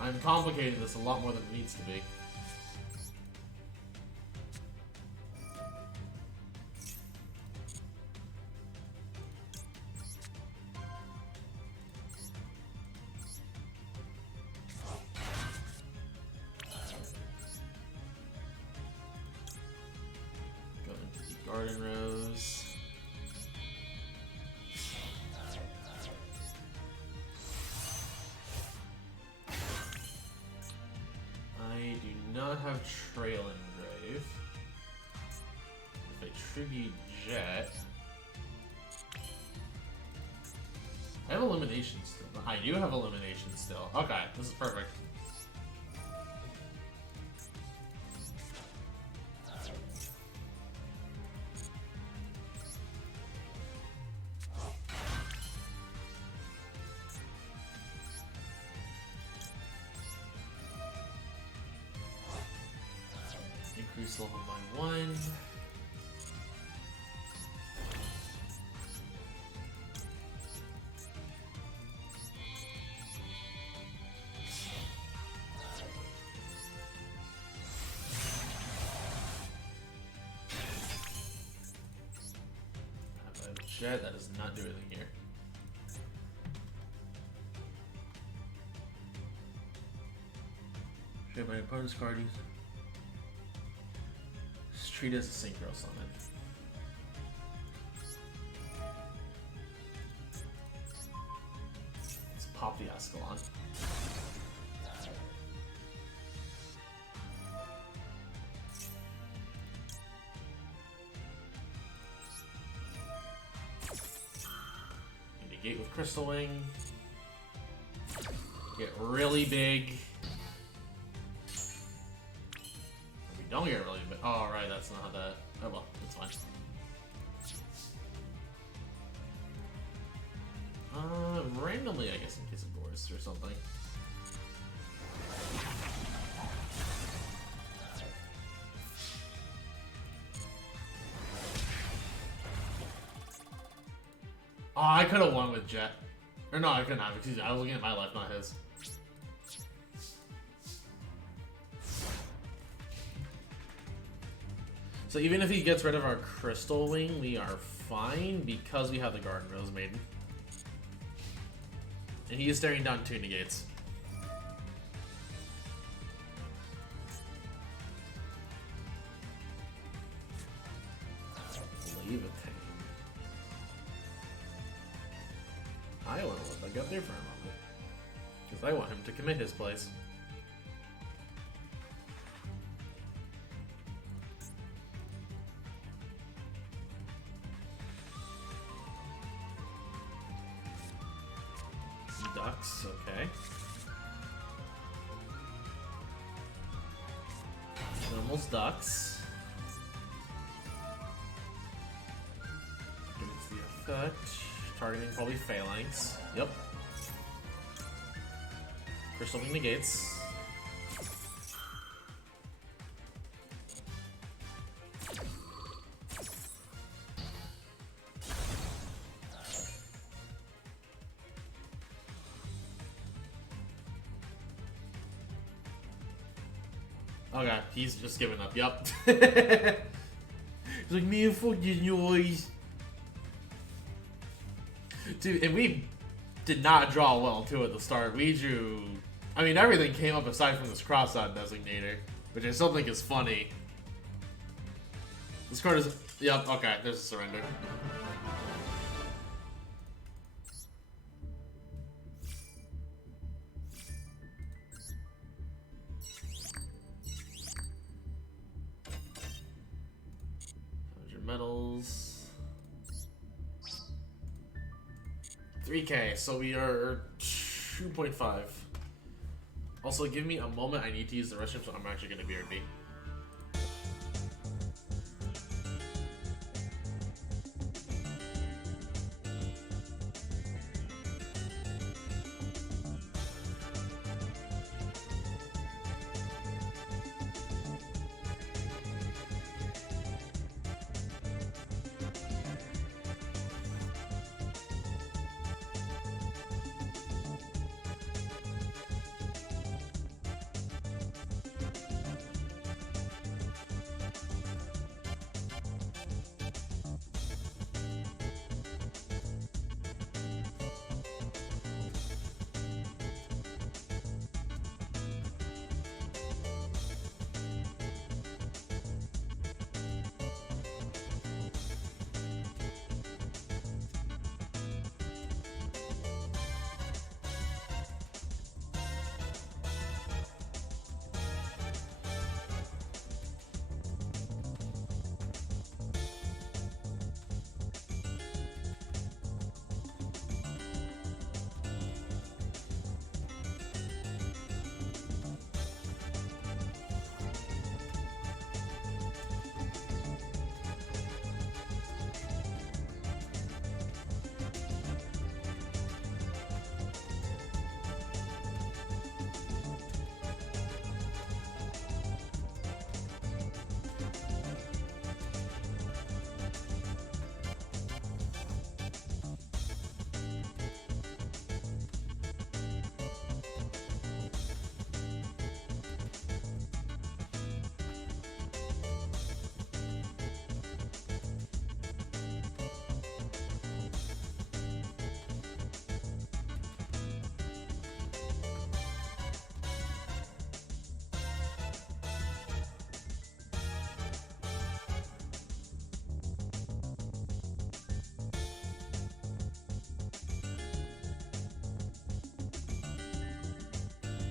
I'm complicating this a lot more than it needs to be. Go into the garden rose. I do not have Trail Engrave. If I tribute Jet, I have Elimination still. I do have Elimination still. Okay, this is perfect. Increase level by 1. Have a jet, that does not do anything here. Share my opponent's card. Treat as a Synchro summon. Let's pop the Escalon. Negate with Crystal Wing. Get really big. Don't get really big. Oh, right, that's not that. Oh well, that's fine. Randomly, I guess, in case of Boris or something. Oh, I could have won with Jet. Or no, I couldn't have. Excuse me, I was looking at my life, not his. So even if he gets rid of our Crystal Wing, we are fine because we have the Garden Rose Maiden. And he is staring down 2 negates. Levitate. I want to let that go there for a moment. Because I want him to commit his place. Ducks, okay. Almost ducks. Gets the effect. Targeting probably Phalanx. Yep. Crystal Wing negates. Okay, he's just giving up. Yep. He's like, man, fuck this noise. Dude, and we did not draw well too at the start. We drew. I mean, everything came up aside from this cross-out designator, which I still think is funny. This card is. Yep, okay, there's a surrender. Metals. 3K, so we are 2.5. Also, give me a moment. I need to use the restroom, so I'm actually gonna BRB.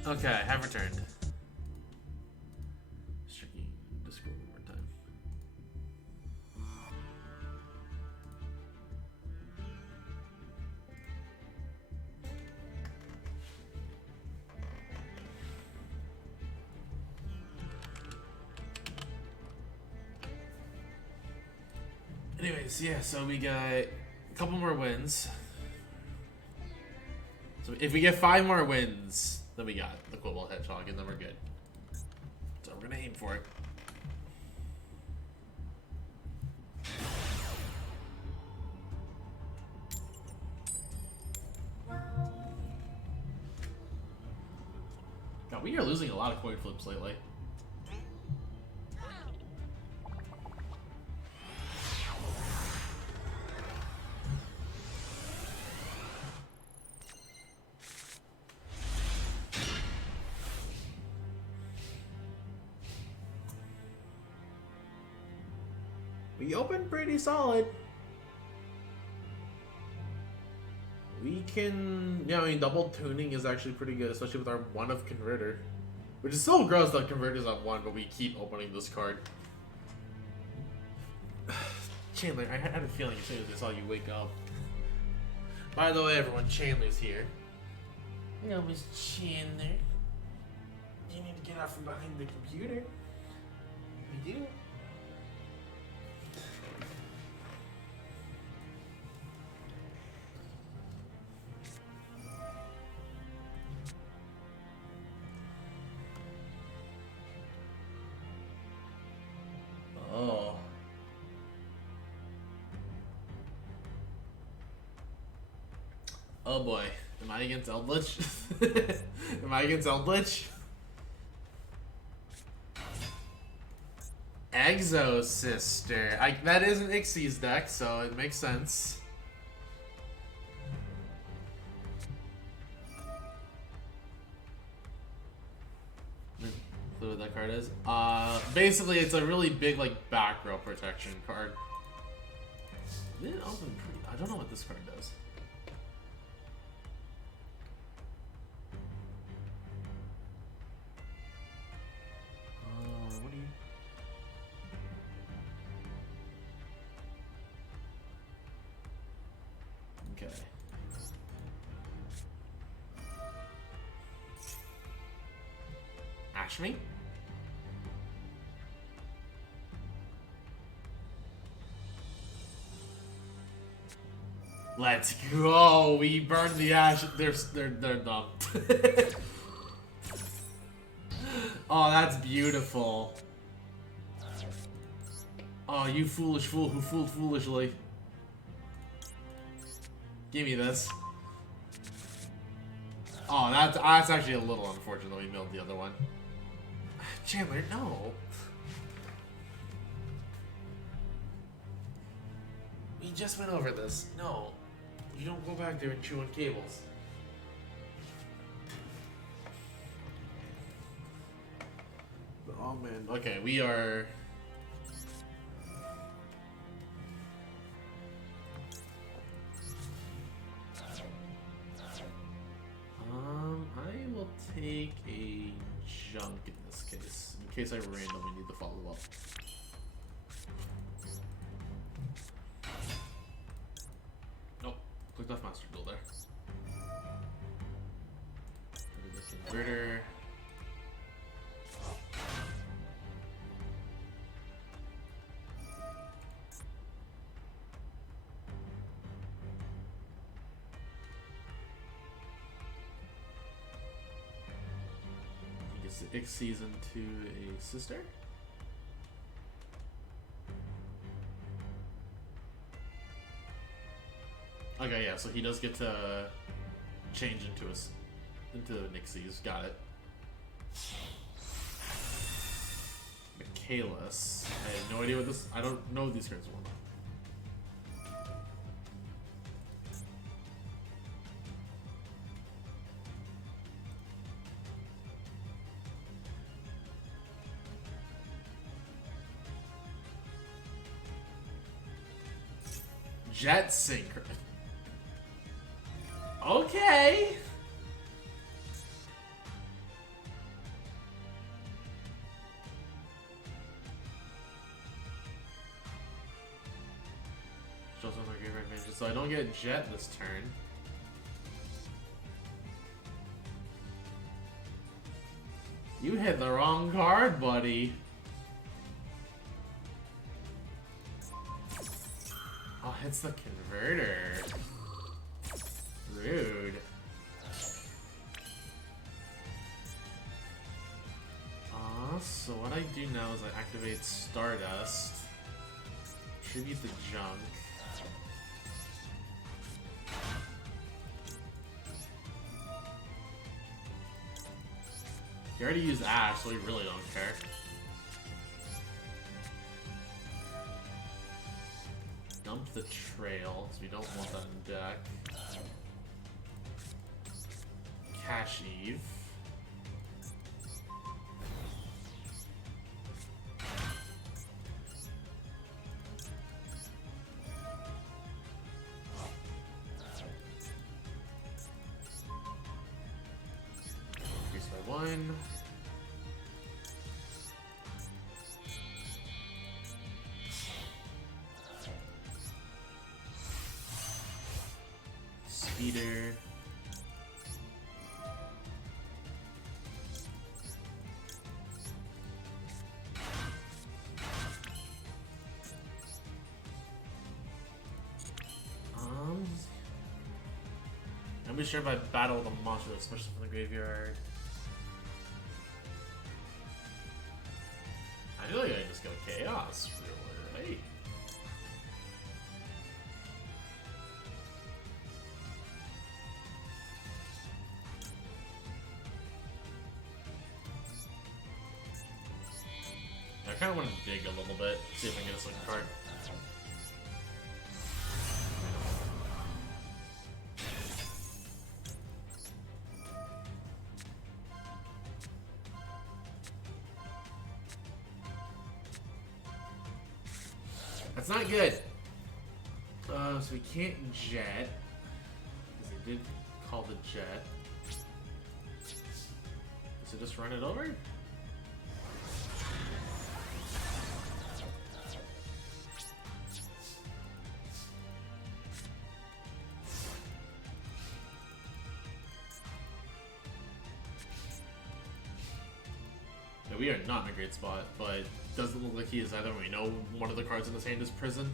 Okay, I have returned. Just checking Discord one more time. Anyways, yeah, so we got a couple more wins. So if we get 5 more wins, then we got the Quibble Hedgehog, and then we're good. So we're gonna aim for it. God, we are losing a lot of coin flips lately. We opened pretty solid. We can, yeah, I mean, double tuning is actually pretty good, especially with our 1 of converter. Which is still gross that converter's at 1, but we keep opening this card. Chandler, I had a feeling as soon as I saw you wake up. By the way, everyone, Chandler's here. No, Miss Chandler. You need to get out from behind the computer. You do? Oh. Oh boy. Am I against Eldritch? Am I against Eldritch? Exo Sister. That is an Ixie's deck, so it makes sense. What that card is? Basically, it's a really big, like, back row protection card. I don't know what this card does. What do you? Okay. Ash me? Let's go! We burned the ash. They're dumb. Oh, that's beautiful. Oh, you foolish fool who fooled foolishly. Give me this. Oh, that's actually a little unfortunate that we milled the other one. Chandler, no. We just went over this. No. You don't go back there and chew on cables. Oh man. Okay, we are... I will take a junk in this case, in case I randomly need to follow up. Nope, clicked off Master Duel there. The converter. X season to a sister. Okay, yeah, so he does get to change into Nixie's. Got it. Michaelis. I have no idea what this. I don't know what these cards were. Jet Synchro. Okay. Shows on my grave advantage, so I don't get Jet this turn. You hit the wrong card, buddy. Oh, it's the converter. Rude. So what I do now is I activate Stardust, tribute the junk. You already used Ash, so we really don't care. Dump the trail, so we don't want that in deck. Cash Eve. Increase by 1. Speeder. I'm pretty sure if I battle the monster, especially from the graveyard. I feel like I just go Chaos Ruler, right? I kind of want to dig a little bit, see if I can get a second card. That's not good. So we can't jet, because they did call the jet. So just run it over? Yeah, we are not in a great spot, but doesn't look like he is either. We know one of the cards in his hand is Prison.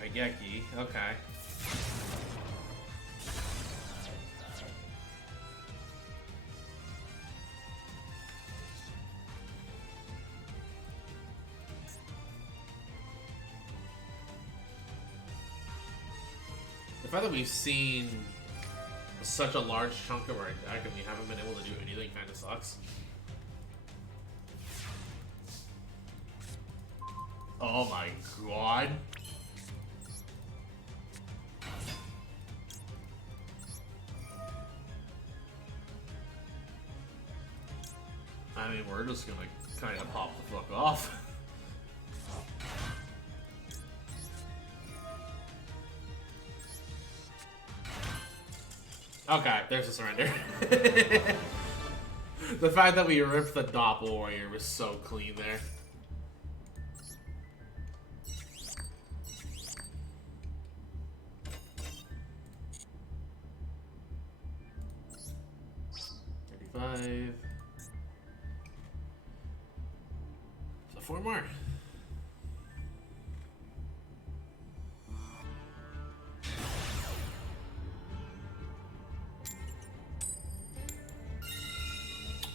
Raigeki, okay. The fact that we've seen such a large chunk of our deck and we haven't been able to do anything kind of sucks. Oh my god. I mean, we're just gonna kind of pop the fuck off. Okay, there's a surrender. The fact that we ripped the Doppel Warrior was so clean there. $35. So 4 more.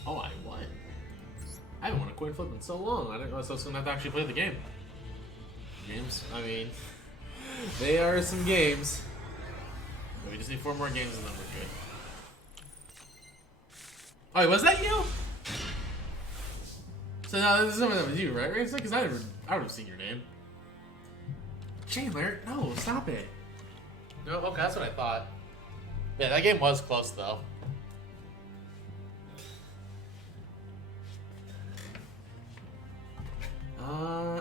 Oh, I won. I haven't won a coin flip in so long. I didn't realize I was going to have to actually play the game. Games? I mean, they are some games. We just need 4 more games and then we're good. Oh, wait, was that you? So no, this is something that was you, right? Because I would have seen your name. Chandler, no, stop it. No, okay, that's what I thought. Yeah, that game was close though.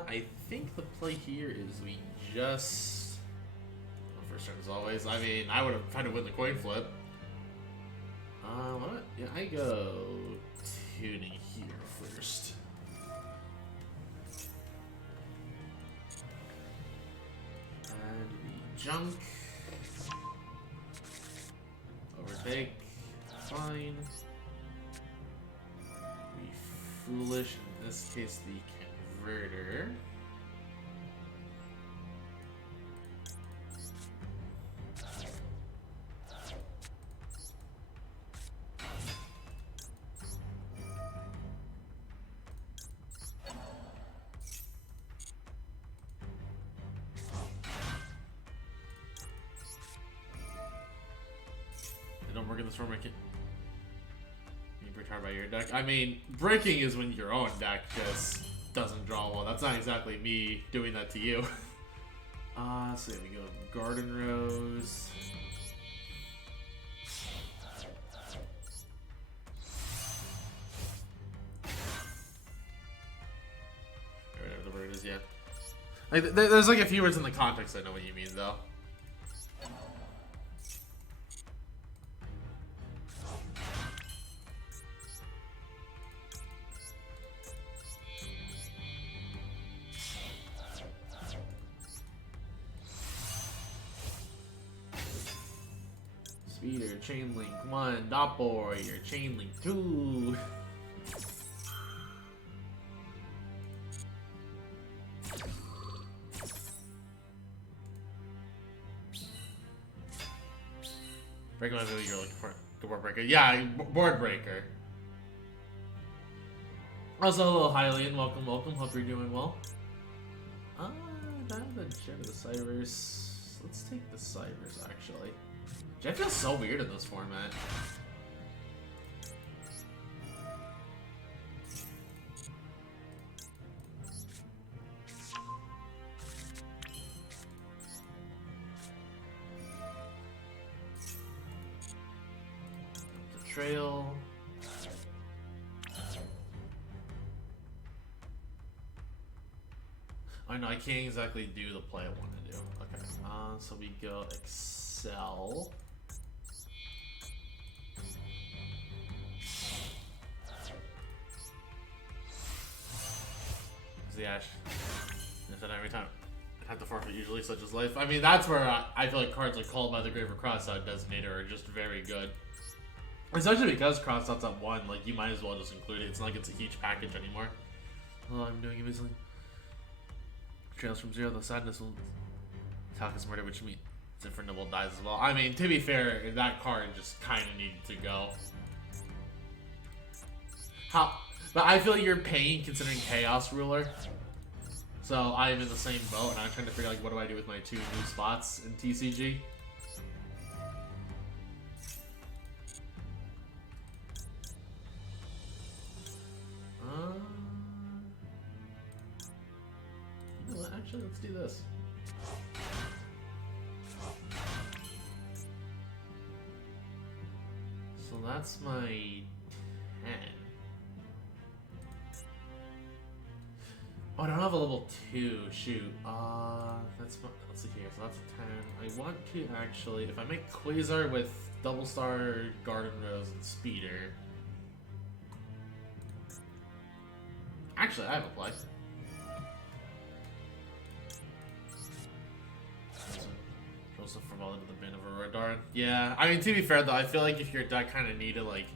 I think the play here is we just... First turn as always. I mean, I would have tried to win the coin flip. What? Yeah, I go tuning here first. And we junk. Overtake. Fine. We foolish, in this case the converter. For my kid. You retire by your deck. I mean, breaking is when your own deck just doesn't draw well. That's not exactly me doing that to you. So we go Garden Rose. Or whatever the word is, yeah. Like, there's like a few words in the context I know what you mean, though. Speeder, Chain Link 1, Doppel Warrior, Chain Link 2. Breaker, what you're looking for? The board breaker. Yeah, board breaker. Also, hello, Hylian. Welcome, welcome. Hope you're doing well. Down the Jet of the Cybers. Let's take the Cybers, actually. Jet feels so weird in this format. The trail. I know I can't exactly do the play I want to do. Okay, so we go Excel. the Ash. And then every time I have to forfeit usually, such as life. I mean, that's where I feel like cards like Called by the Grave or Crossout Designator are just very good. Especially because Crossout's at 1, like, you might as well just include it. It's not like it's a huge package anymore. Oh, I'm doing amazingly. Trails from Zero, the sadness will talk us murder, which means Infernable dies as well. I mean, to be fair, that card just kind of needed to go. But I feel like you're paying considering Chaos Ruler. So I'm in the same boat, and I'm trying to figure out, like, what do I do with my 2 new spots in TCG. You know what? Actually, let's do this. So that's my 10. Oh, I don't have a level 2. Shoot. That's my, let's see here. So that's a 10. I want to actually, if I make Quasar with Double Star, Garden Rose, and Speeder. Actually, I have a play. Joseph from all into the bin of Aurora Dawn. Yeah, I mean, to be fair though, I feel like if your deck kind of needed like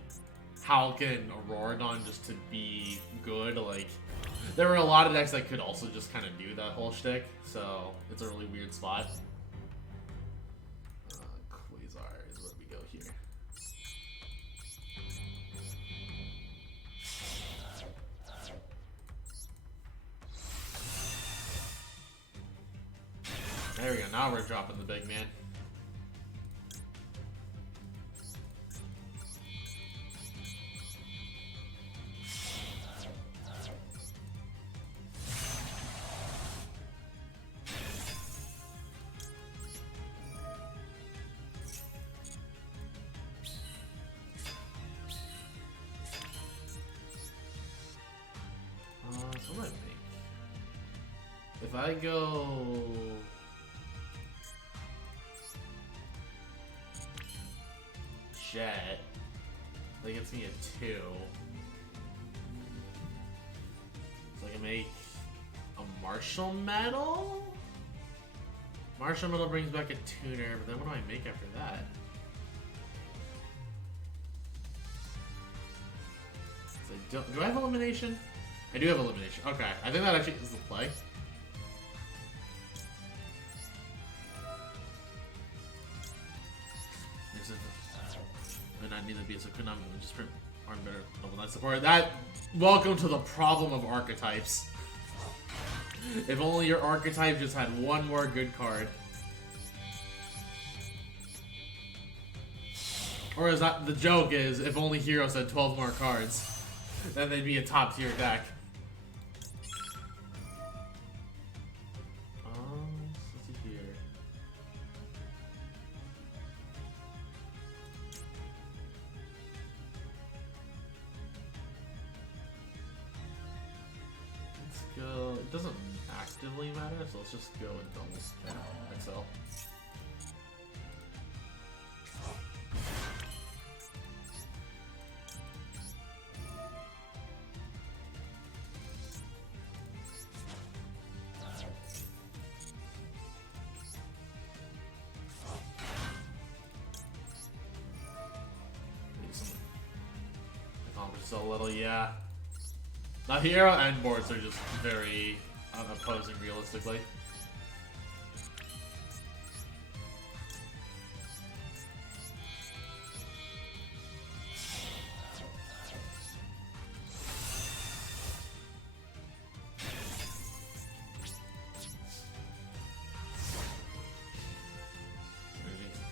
Halcyon Aurora Dawn just to be good, like there were a lot of decks that could also just kind of do that whole shtick, so it's a really weird spot. Quasar is where we go here. There we go, now we're dropping the big man. So what do I make? If I go... Jet, that gets me a 2. So I can make a Martial Metal? Martial Metal brings back a tuner, but then what do I make after that? So do I have Elimination? I do have Elimination. Okay, I think that actually is the play. Not neither be so could not just print arm better level 9 support. That welcome to the problem of archetypes. If only your archetype just had one more good card. Or is that the joke is if only heroes had 12 more cards, then they'd be a top tier deck. Let's see here. Go. It doesn't actively matter, so let's just go and double spam XL. Accomplished so little, yeah. Now hero and boards are just very unopposing realistically.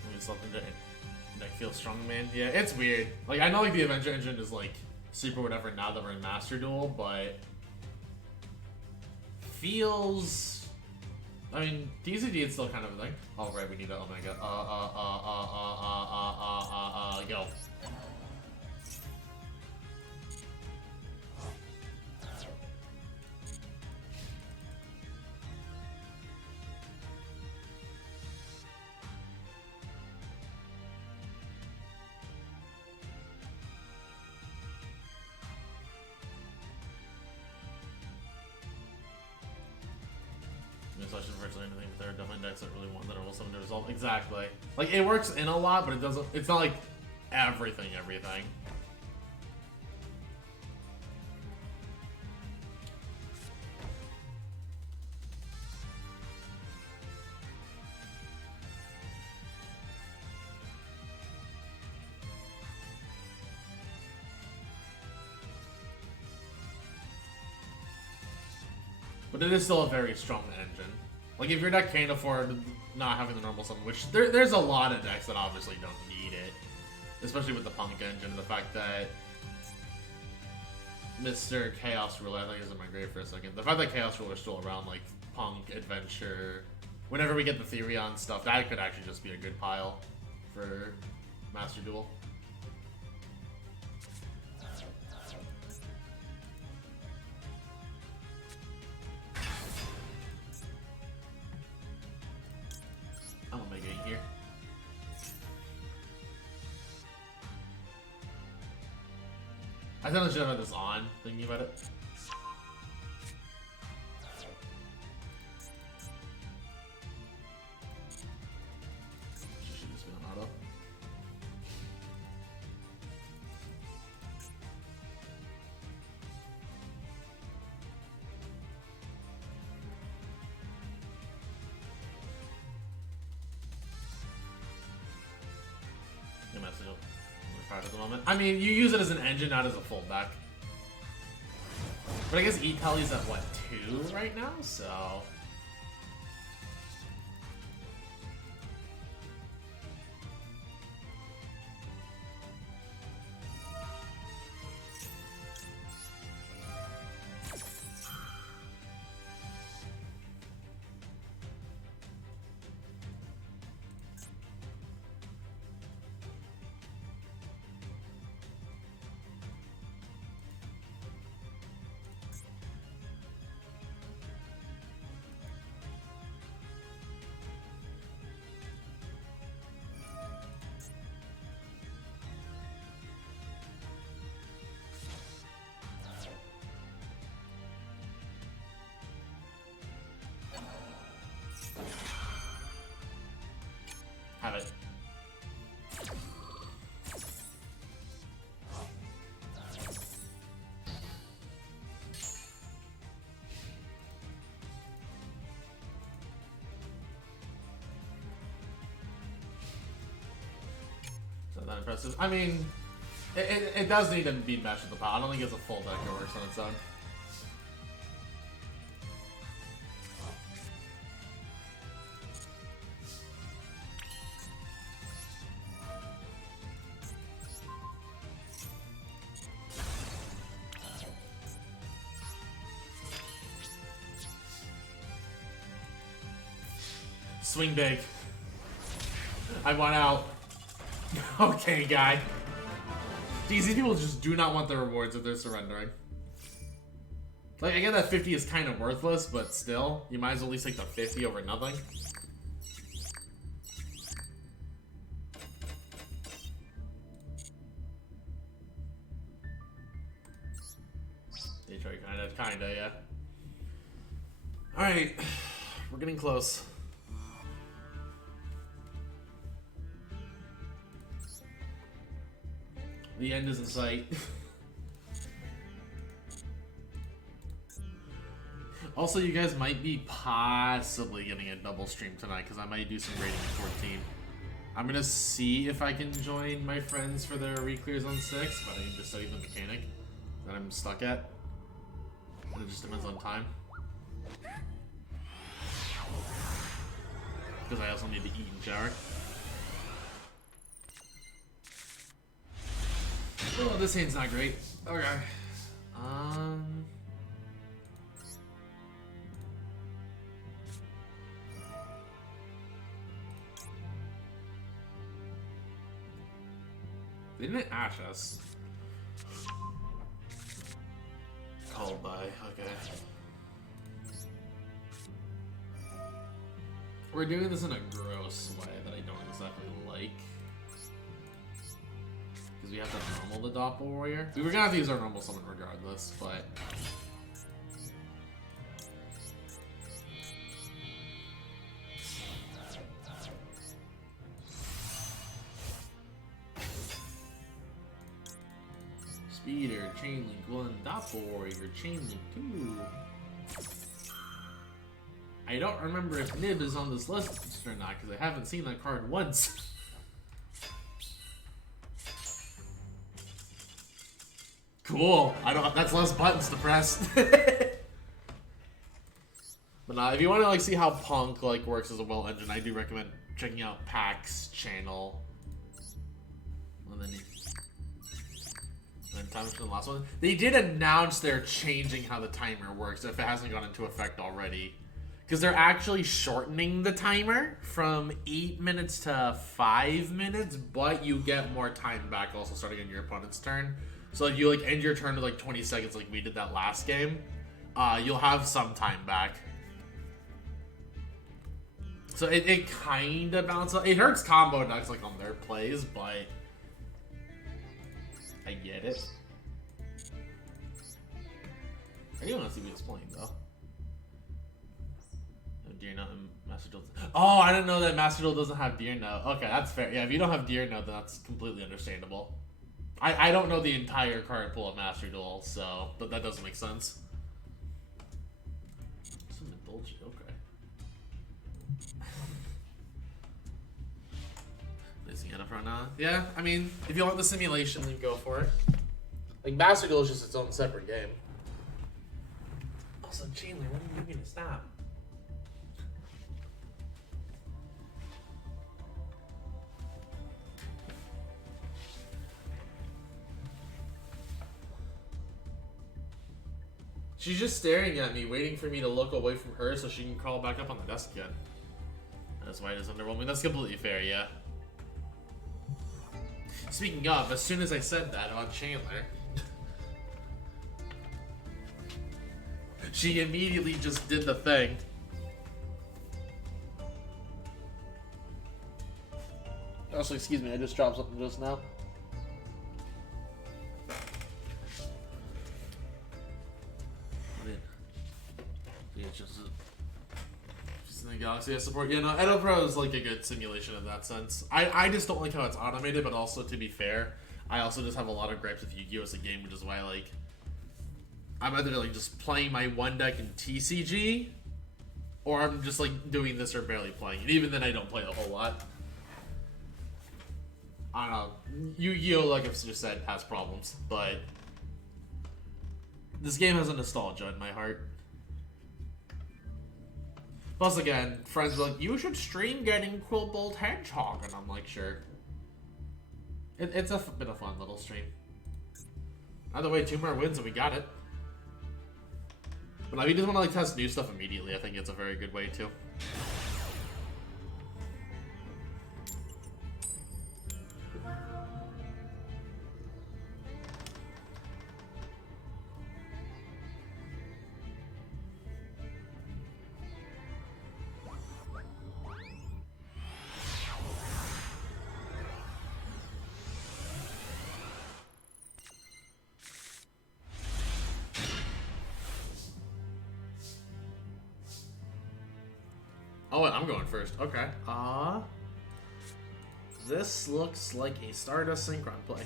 Maybe something to like feel strong, man. Yeah, it's weird. Like I know like the Avenger engine is like super whatever now that we're in Master Duel, but feels... I mean, DCD is still kind of a thing. Oh right, we need to, oh my god. Go. touch virtually anything, but there are definitely decks that really want that normal summon to resolve. Exactly. Like, it works in a lot, but it doesn't. It's not like everything. But it is still a very strong engine. Like, if your deck can't afford not having the normal summon, which there's a lot of decks that obviously don't need it, especially with the Punk engine, the fact that Mr. Chaos Ruler, I think he's in my grave for a second, the fact that Chaos Ruler is still around, like, Punk, Adventure, whenever we get the Therion stuff, that could actually just be a good pile for Master Duel. I'm gonna make it here. I thought I should have had this on, thinking about it. Should just be on auto. At the moment. I mean, you use it as an engine, not as a full deck. But I guess E-Tali's at what, 2 right now? So have it. Not that impressive. I mean, it does need to be matched with the pile. I don't think it's a full deck that works on its own. Swing big. I want out. Okay, guy. These people just do not want the rewards if they're surrendering. Like, I get that 50 is kind of worthless, but still, you might as well at least take the 50 over nothing. Detroit, kinda, yeah. Alright, we're getting close. The end is in sight. Also, you guys might be possibly getting a double stream tonight because I might do some rating 14. I'm gonna see if I can join my friends for their re-clears on 6, but I need to study the mechanic that I'm stuck at. And it just depends on time. Because I also need to eat and shower. Oh, this hand's not great. Okay. They didn't ash us. Called by, okay. We're doing this in a gross way that I don't exactly like. Because we have to normal the Doppel Warrior. We were gonna have to use our normal summon regardless, but... Speeder, Chainlink 1, Doppelwarrior, Chainlink 2. I don't remember if Nib is on this list or not, because I haven't seen that card once. Cool. I don't. That's less buttons to press. But if you want to like see how Punk like works as a well engine, I do recommend checking out Pack's channel. And then time for the last one. They did announce they're changing how the timer works if it hasn't gone into effect already. Because they're actually shortening the timer from 8 minutes to 5 minutes, but you get more time back also starting on your opponent's turn. So like you like end your turn to like 20 seconds like we did that last game. You'll have some time back. So it kind of balances out. It hurts combo decks like on their plays, but I get it. I do want to see what he's playing though. Deer Note and Master Duel. Oh, I didn't know that Master Duel doesn't have Deer Note. Okay, that's fair. Yeah, if you don't have Deer Note, then that's completely understandable. I don't know the entire card pool of Master Duel, so but that doesn't make sense. Some indulgent, okay. Missing it right now. Yeah, I mean, if you want the simulation, then go for it. Like Master Duel is just its own separate game. Also, Chandler, when are you gonna stop? She's just staring at me, waiting for me to look away from her so she can crawl back up on the desk again. That's why it is underwhelming. That's completely fair, yeah. Speaking of, as soon as I said that about Chandler, she immediately just did the thing. Also, excuse me, I just dropped something just now. Just in the Galaxy S support. Yeah, no, Edo Pro is like a good simulation in that sense. I just don't like how it's automated, but also to be fair, I also just have a lot of gripes with Yu-Gi-Oh! As a game, which is why like I'm either like just playing my one deck in TCG, or I'm just like doing this or barely playing. And even then, I don't play a whole lot. I don't know. Yu-Gi-Oh! Like I've just said, has problems, but this game has a nostalgia in my heart. Plus, again, friends were like, you should stream getting Quillbolt Hedgehog. And I'm like, sure. It's been a fun little stream. Either way, 2 more wins and we got it. But if you just want to like test new stuff immediately, I think it's a very good way to. Oh, I'm going first. Okay. This looks like a Stardust Synchron play.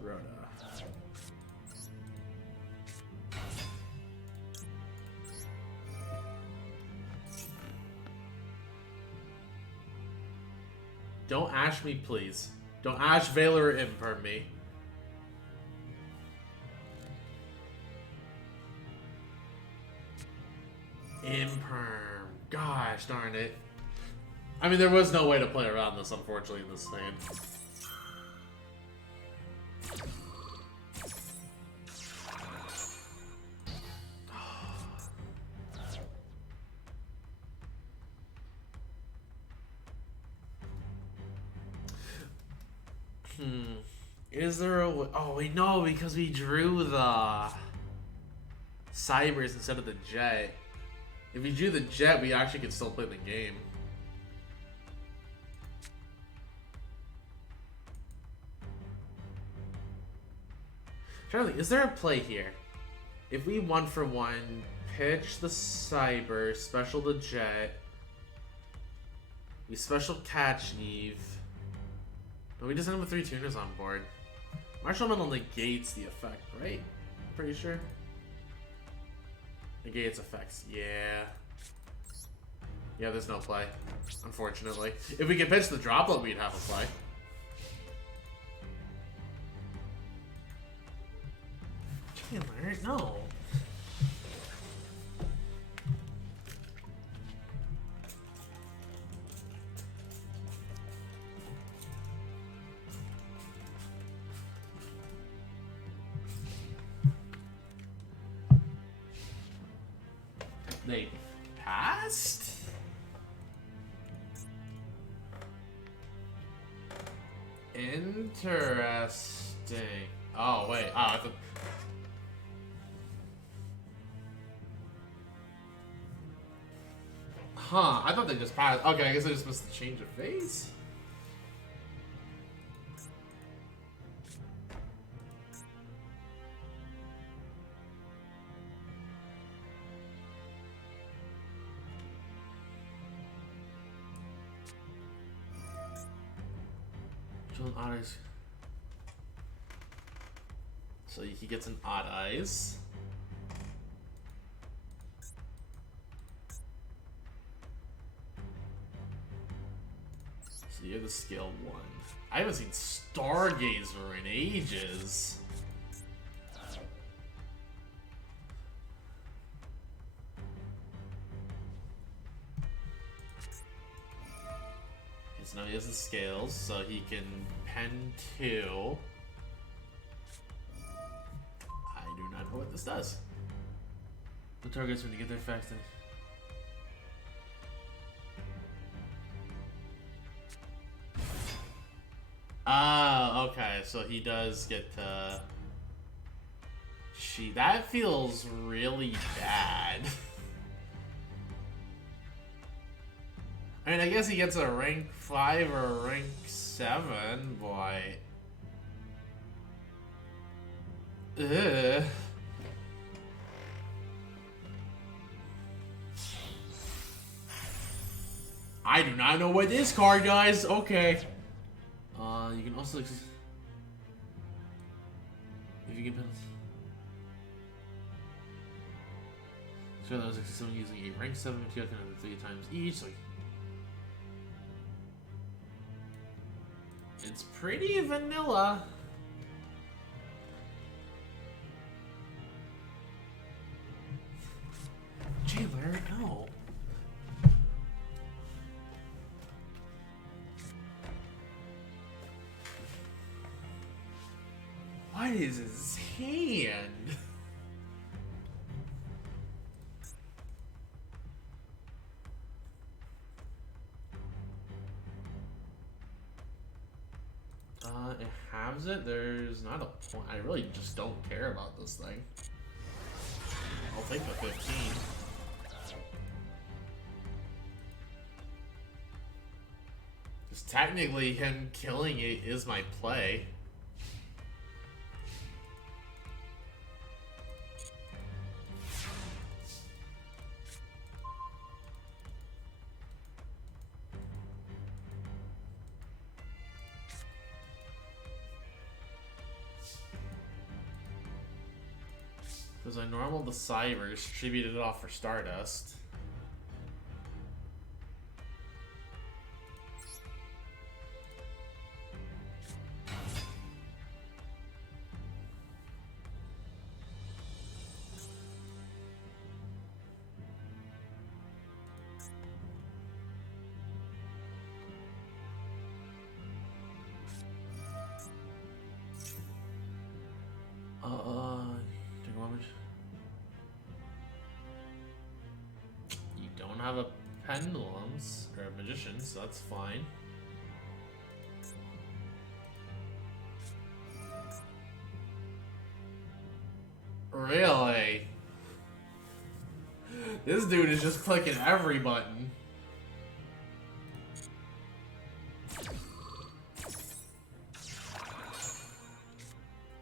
Rhoda. Don't ash me, please. Don't ash Valor or Imperm me. Imperm. Gosh darn it. I mean, there was no way to play around this, unfortunately, in this game. Is there a way? Oh, wait, no, because we drew the Cybers instead of the Jet. If we drew the Jet, we actually could still play the game. Charlie, is there a play here? If we 1-for-1, pitch the Cyber, special the Jet, We special catch Eve. No, we just end up with 3 tuners on board. Martial Metal negates the effect, right? Pretty sure. Negates effects, yeah. Yeah, there's no play, unfortunately. If we could pitch the droplet, we'd have a play. Chandler, no. They passed? Interesting. Oh, wait. Oh, I thought... Huh, I thought they just passed. Okay, I guess I just missed the change of phase. Odd eyes. So he gets an odd eyes. So you have the scale 1. I haven't seen Stargazer in ages. So now he has the scales, so he can pen 2. I do not know what this does. The targets when you get there fast. Ah, okay, so he does get to... That feels really bad. I mean, I guess he gets a rank 5 or a rank 7, boy. Ugh. I do not know what this card does. Okay. You can also... If you get penalties... So that was successful using a rank 7 material kind of 3 times each, so... It's pretty vanilla. Chandler, no. What is his hand? It halves it. There's not a point. I really just don't care about this thing. I'll take the 15. Because technically him killing it is my play. Because I normal the Cybers, distributed it off for Stardust. Take a moment. You don't have a pendulums or a magician, so that's fine. Really? This dude is just clicking every button.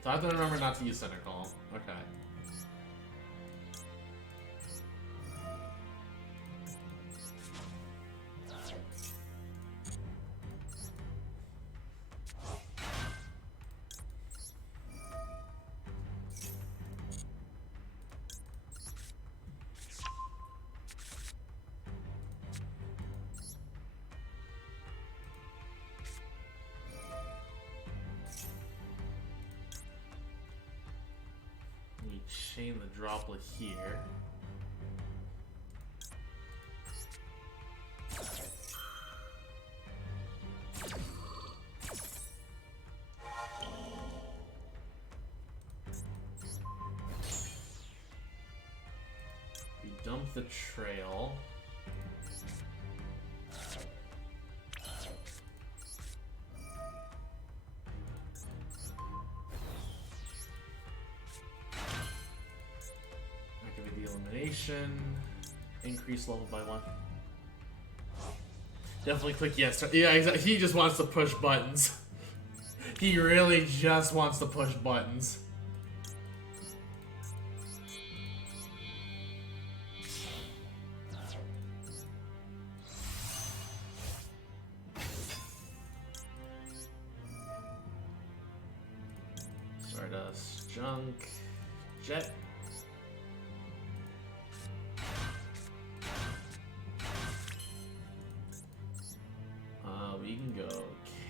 So I have to remember not to use Center Call. Okay. chain the droplet here. We dump the trail. Increase level by 1. Definitely click yes. Yeah, exactly. He just wants to push buttons. He really just wants to push buttons. Stardust, junk, jet. We can go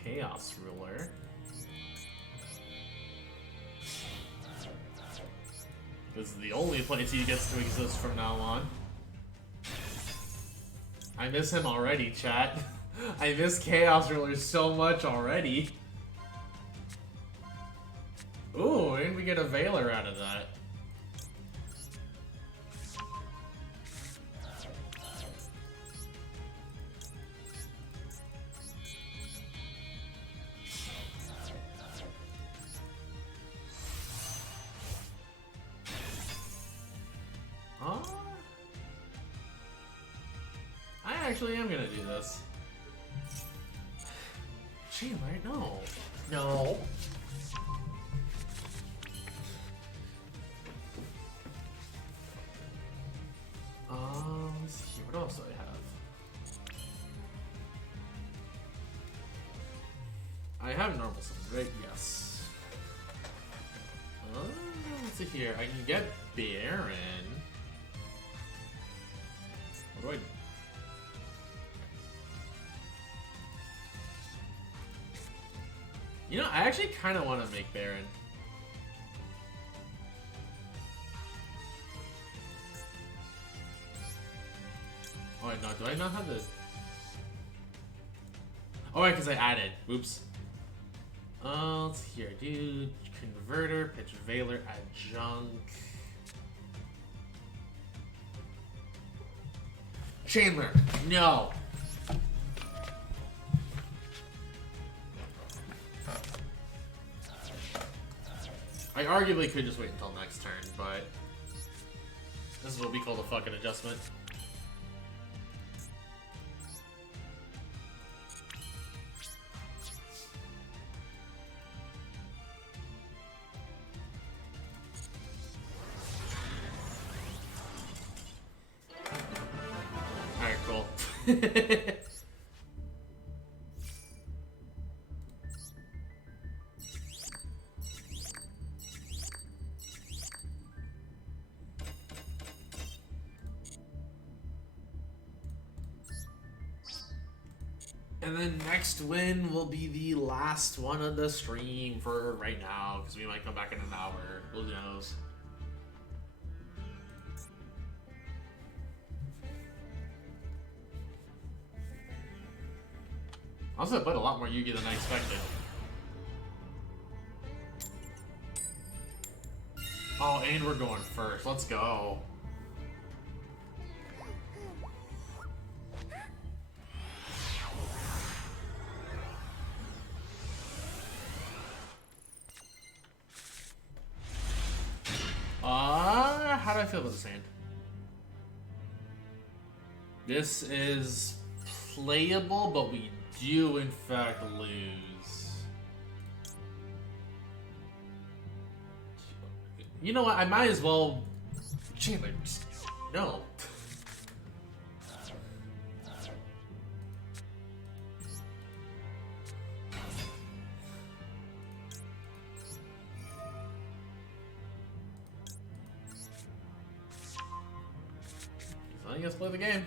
Chaos Ruler. This is the only place he gets to exist from now on. I miss him already, chat. I miss Chaos Ruler so much already. Ooh, and we get a Veiler out of that. I actually am gonna do this. Chandler, no. No. Let's see, what else do I have? I have normal summons, right? Yes. Let's see here. I can get Baron. What do I... You know, I actually kind of want to make Baron. Oh, wait, no, do I not have the... Oh, right, because I added. Oops. Let's see here. Do Converter, pitch Veiler, add Junk. Chandler, no! I arguably could just wait until next turn, but this is what we call the fucking adjustment. Alright, cool. And then next win will be the last one of the stream for right now, because we might come back in an hour. Who knows? Also, I played a lot more Yugi than I expected. Oh, and we're going first. Let's go. How do I feel about this hand? This is playable, but we do in fact lose. You know what? I might as well. Chandler, no. I guess play the game.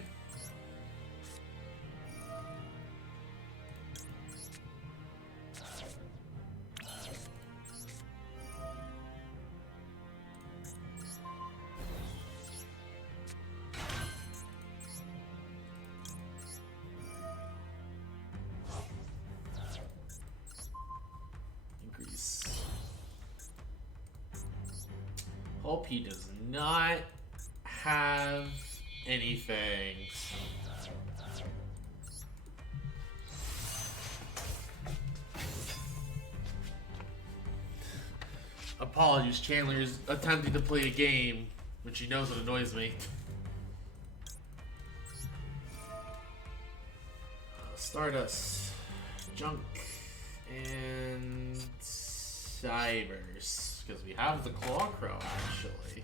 Hope he does not have anything. Apologies, Chandler is attempting to play a game, which he knows it annoys me. Stardust, Junk, and Cybers, because we have the Claw Crow actually.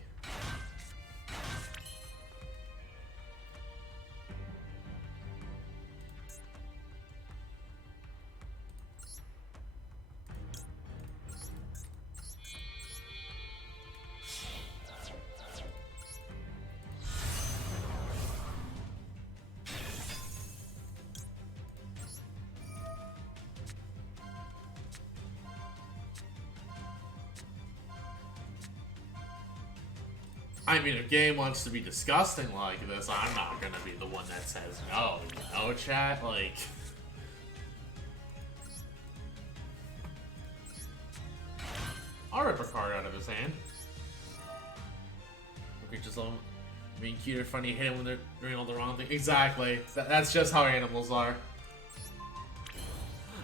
I mean, if game wants to be disgusting like this, I'm not gonna be the one that says no, you know, chat? Like... I'll rip a card out of his hand. Okay, just being cute or funny, hit him when they're doing all the wrong things. Exactly. That's just how animals are.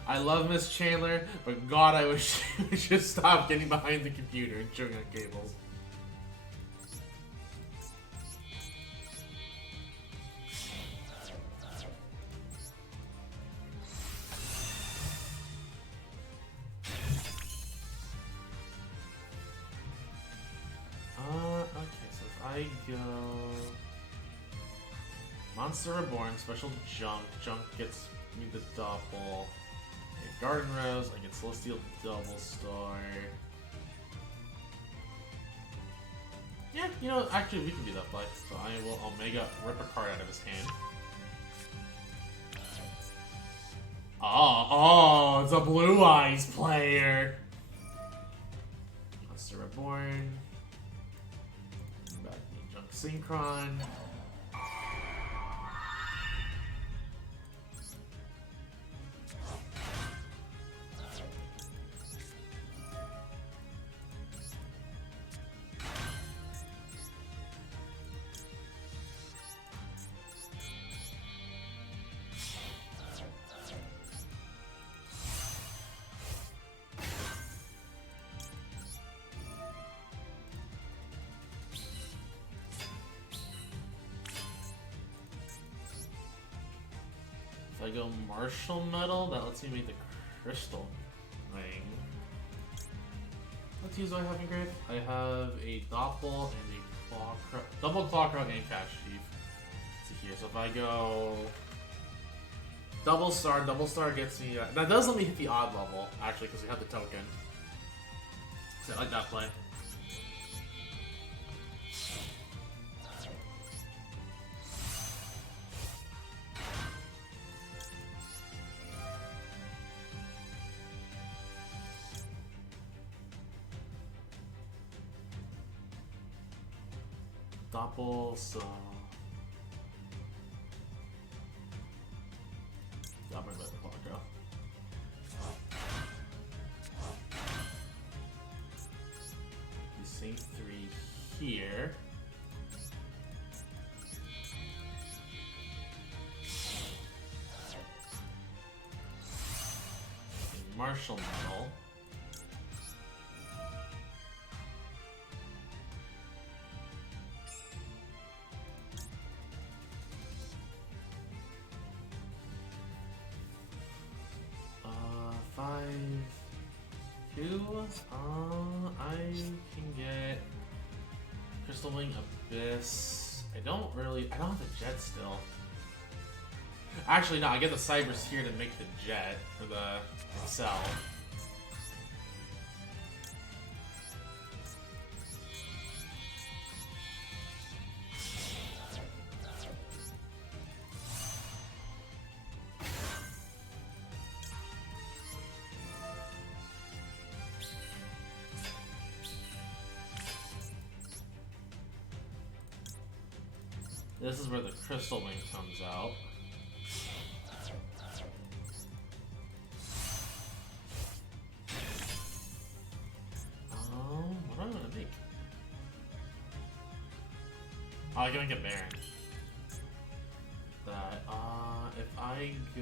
I love Miss Chandler, but God, I wish she would just stop getting behind the computer and chewing on cables. Okay, so if I go... Monster Reborn, special Junk. Junk gets me the double. Garden Rose, I get Celestial Double Star. Yeah, you know, actually we can do that play. So I will Omega rip a card out of his hand. Oh, it's a Blue Eyes player. Monster Reborn. Back to Junk Synchron. If I go Martial Metal, that lets me make the Crystal Ring. What teams do I have engraved? I have a Doppel and a Claw Crow, double Claw Crow and Cash Chief. To here. So if I go Double Star gets me. That does let me hit the odd level actually because we have the token. So I like that play. Doppel, so... Yeah, I'll bring back the Claw Crow. You sink 3 here. Martial Metal. I can get Crystal Wing, Abyss. I don't have the Jet still. Actually, no, I get the Cybers here to make the Jet, or the Excel. This is where the Crystal Wing comes out. What am I gonna make? Oh, I can make a Baron. That, if I go...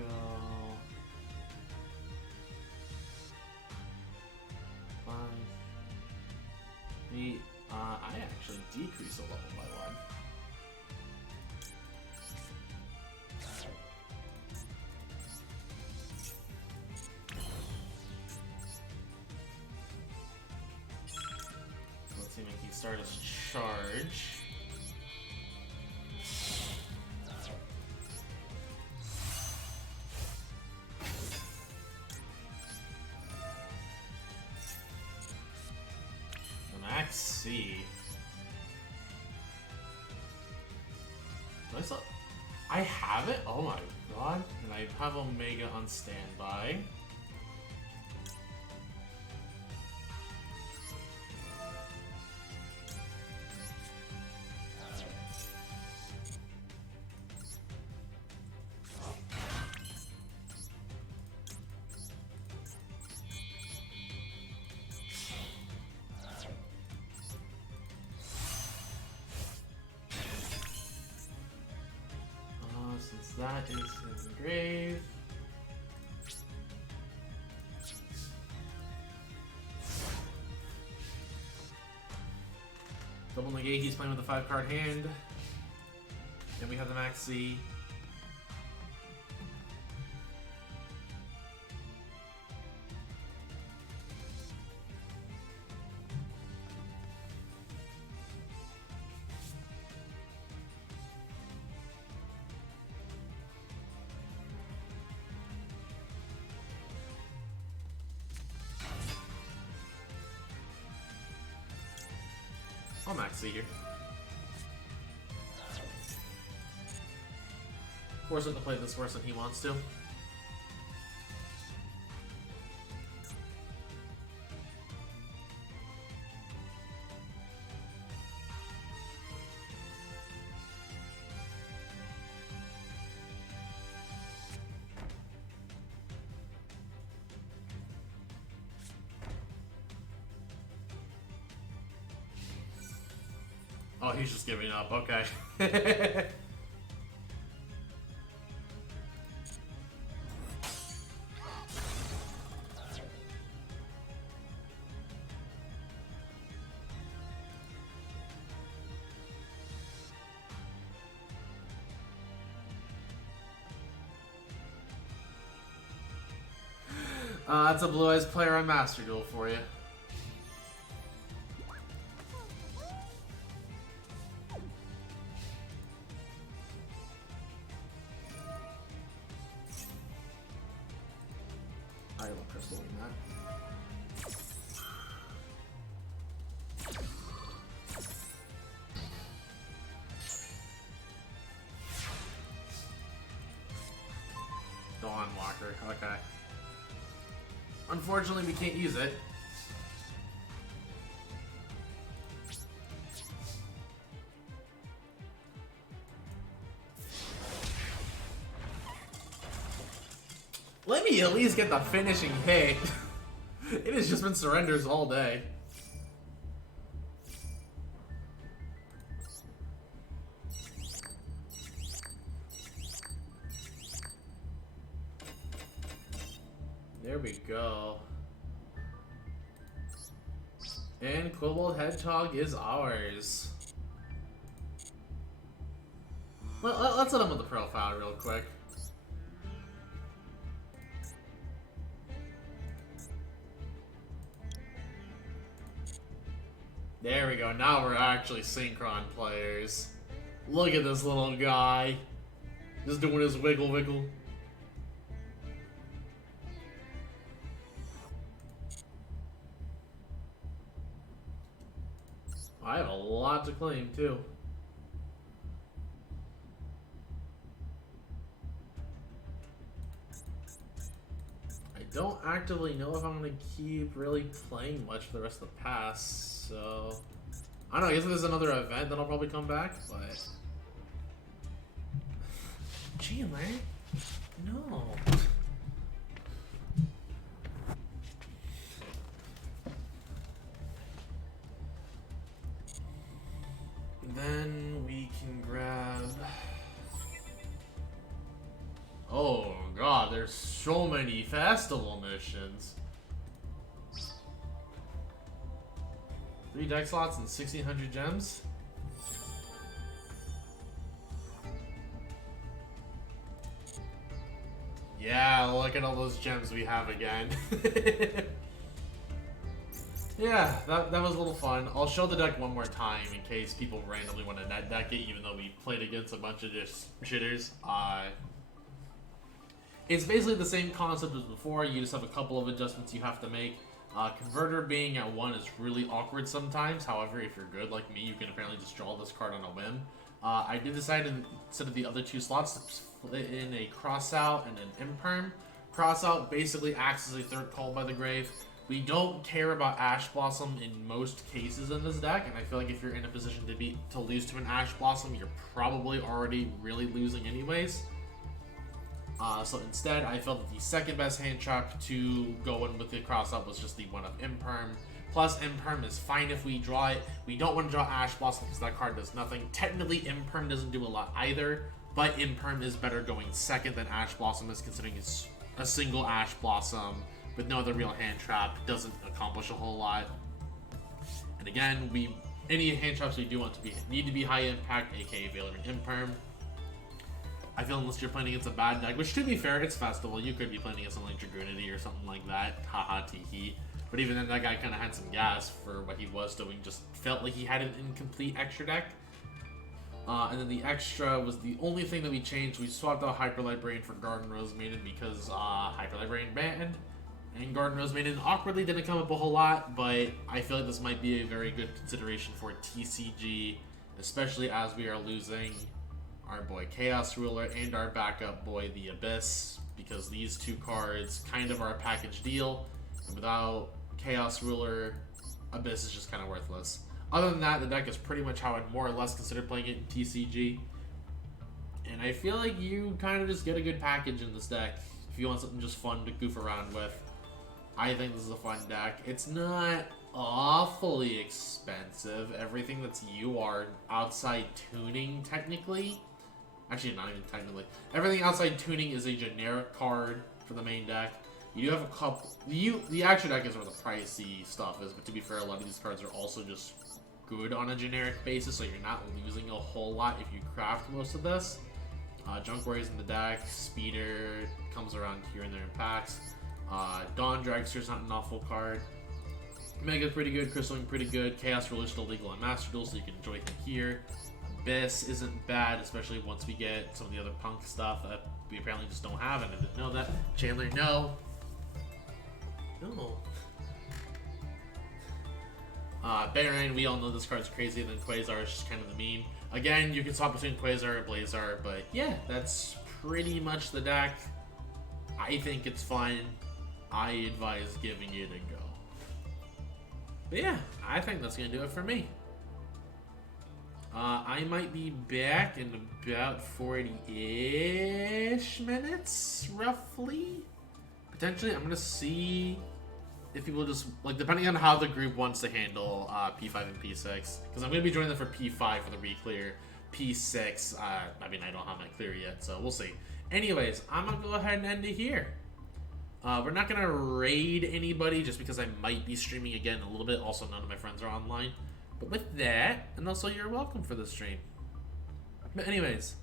I actually decrease a level by one. Let's see, make you start his charge. Max C. I have it? Oh my god. And I have Omega on standby. Since that is his grave. Double negate, he's playing with a 5-card hand. Then we have the Max C. I'll Max C here. Force him to play this worse than he wants to. Oh, he's just giving up. Okay. That's a Blue Eyes player on Master Duel for you. I love Crystal in that. Dawn Walker, okay. Unfortunately, we can't use it. Let me at least get the finishing hit. It has just been surrenders all day. There we go. And Cobalt Hedgehog is ours. Let's let him with the profile real quick. There we go, now we're actually Synchron players. Look at this little guy. Just doing his wiggle wiggle. I have a lot to claim, too. I don't actively know if I'm going to keep really playing much for the rest of the pass, so... I don't know, I guess if there's another event, then I'll probably come back, but... Chandler? No. Then we can there's so many festival missions. 3 deck slots and 1,600 gems. Yeah, look at all those gems we have again. Yeah, that was a little fun. I'll show the deck one more time in case people randomly want to net deck it, even though we played against a bunch of just shitters. It's basically the same concept as before. You just have a couple of adjustments you have to make. Converter being at 1 is really awkward sometimes. However, if you're good like me, you can apparently just draw this card on a whim. I did decide instead of the other 2 slots to split in a Crossout and an Imperm. Crossout basically acts as a third call by the grave. We don't care about Ash Blossom in most cases in this deck, and I feel like if you're in a position to lose to an Ash Blossom, you're probably already really losing anyways. So instead, I felt that the second best hand trap to go in with the Crossout was just the one of Imperm. Plus, Imperm is fine if we draw it. We don't want to draw Ash Blossom because that card does nothing. Technically, Imperm doesn't do a lot either, but Imperm is better going second than Ash Blossom is, considering it's a single Ash Blossom with no other real hand trap doesn't accomplish a whole lot. And again, any hand traps we do want to need to be high impact, aka Valor and Imperm. I feel unless you're playing against a bad deck, which to be fair, it's Festival, you could be playing against something like Dragoonity or something like that, haha tee. But even then, that guy kind of had some gas for what he was doing, just felt like he had an incomplete extra deck. And then the extra was the only thing that we changed. We swapped out Hyper Librarian for Garden Rose Maiden because Hyper Librarian banned. And Garden Rose Maiden awkwardly didn't come up a whole lot, but I feel like this might be a very good consideration for TCG, especially as we are losing our boy Chaos Ruler and our backup boy the Abyss, because these 2 cards kind of are a package deal, and without Chaos Ruler, Abyss is just kind of worthless. Other than that, the deck is pretty much how I'd more or less consider playing it in TCG, and I feel like you kind of just get a good package in this deck if you want something just fun to goof around with. I think this is a fun deck. It's not awfully expensive. Everything that's outside tuning, technically. Actually, not even technically. Everything outside tuning is a generic card for the main deck. You do have a couple... The action deck is where the pricey stuff is, but to be fair, a lot of these cards are also just good on a generic basis, so you're not losing a whole lot if you craft most of this. Junk Warrior's in the deck. Speeder comes around here and there in packs. Dawn Dragster's not an awful card. Mega's pretty good, Crystalling pretty good, Chaos Ruler's still legal on Master Duel, so you can enjoy him here. Abyss isn't bad, especially once we get some of the other punk stuff that we apparently just don't have, and I didn't know that. Chandler, no. No. Baron, we all know this card's crazy, and then Quasar is just kind of the meme. Again, you can swap between Quasar and Blazar, but yeah, that's pretty much the deck. I think it's fun. I advise giving it a go. But yeah, I think that's going to do it for me. I might be back in about 40-ish minutes, roughly. Potentially, I'm going to see if people just, like, depending on how the group wants to handle P5 and P6. Because I'm going to be joining them for P5 for the re-clear. P6, I mean, I don't have my clear yet, so we'll see. Anyways, I'm going to go ahead and end it here. We're not going to raid anybody just because I might be streaming again in a little bit. Also, none of my friends are online. But with that, and also you're welcome for the stream. But anyways,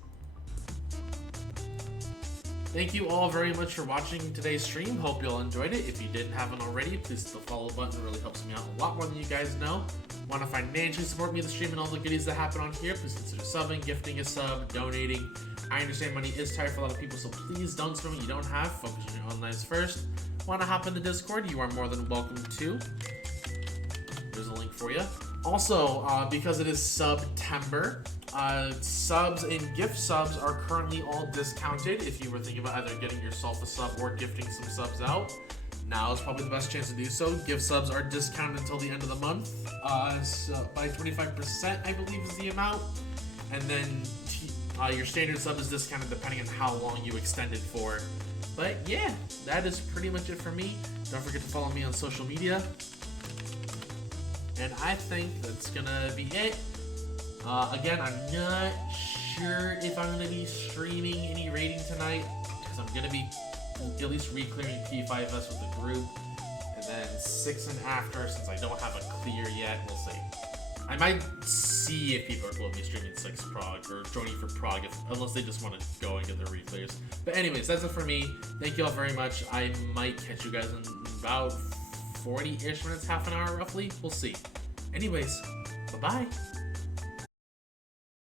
thank you all very much for watching today's stream. Hope you all enjoyed it. If you didn't have it already, please hit the follow button. It really helps me out a lot more than you guys know. Want to financially support me in the stream and all the goodies that happen on here, please consider subbing, gifting a sub, donating. I understand money is tight for a lot of people, so please don't spend what you don't have. Focus on your own lives first. Want to hop in the Discord? You are more than welcome to. There's a link for you. Also, because it is September, subs and gift subs are currently all discounted. If you were thinking about either getting yourself a sub or gifting some subs out, now is probably the best chance to do so. Gift subs are discounted until the end of the month, so by 25%, I believe is the amount. And then your standard sub is discounted depending on how long you extend it for. But yeah, that is pretty much it for me. Don't forget to follow me on social media. And I think that's gonna be it. Again, I'm not sure if I'm gonna be streaming any raiding tonight, because I'm gonna be at least re-clearing P5S with the group. And then 6 and after, since I don't have a clear yet, we'll see. I might see if people will be streaming 6 prog or joining for prog, unless they just want to go and get their re-clears. But anyways, that's it for me. Thank you all very much. I might catch you guys in about 40-ish minutes, half an hour roughly. We'll see. Anyways, bye-bye.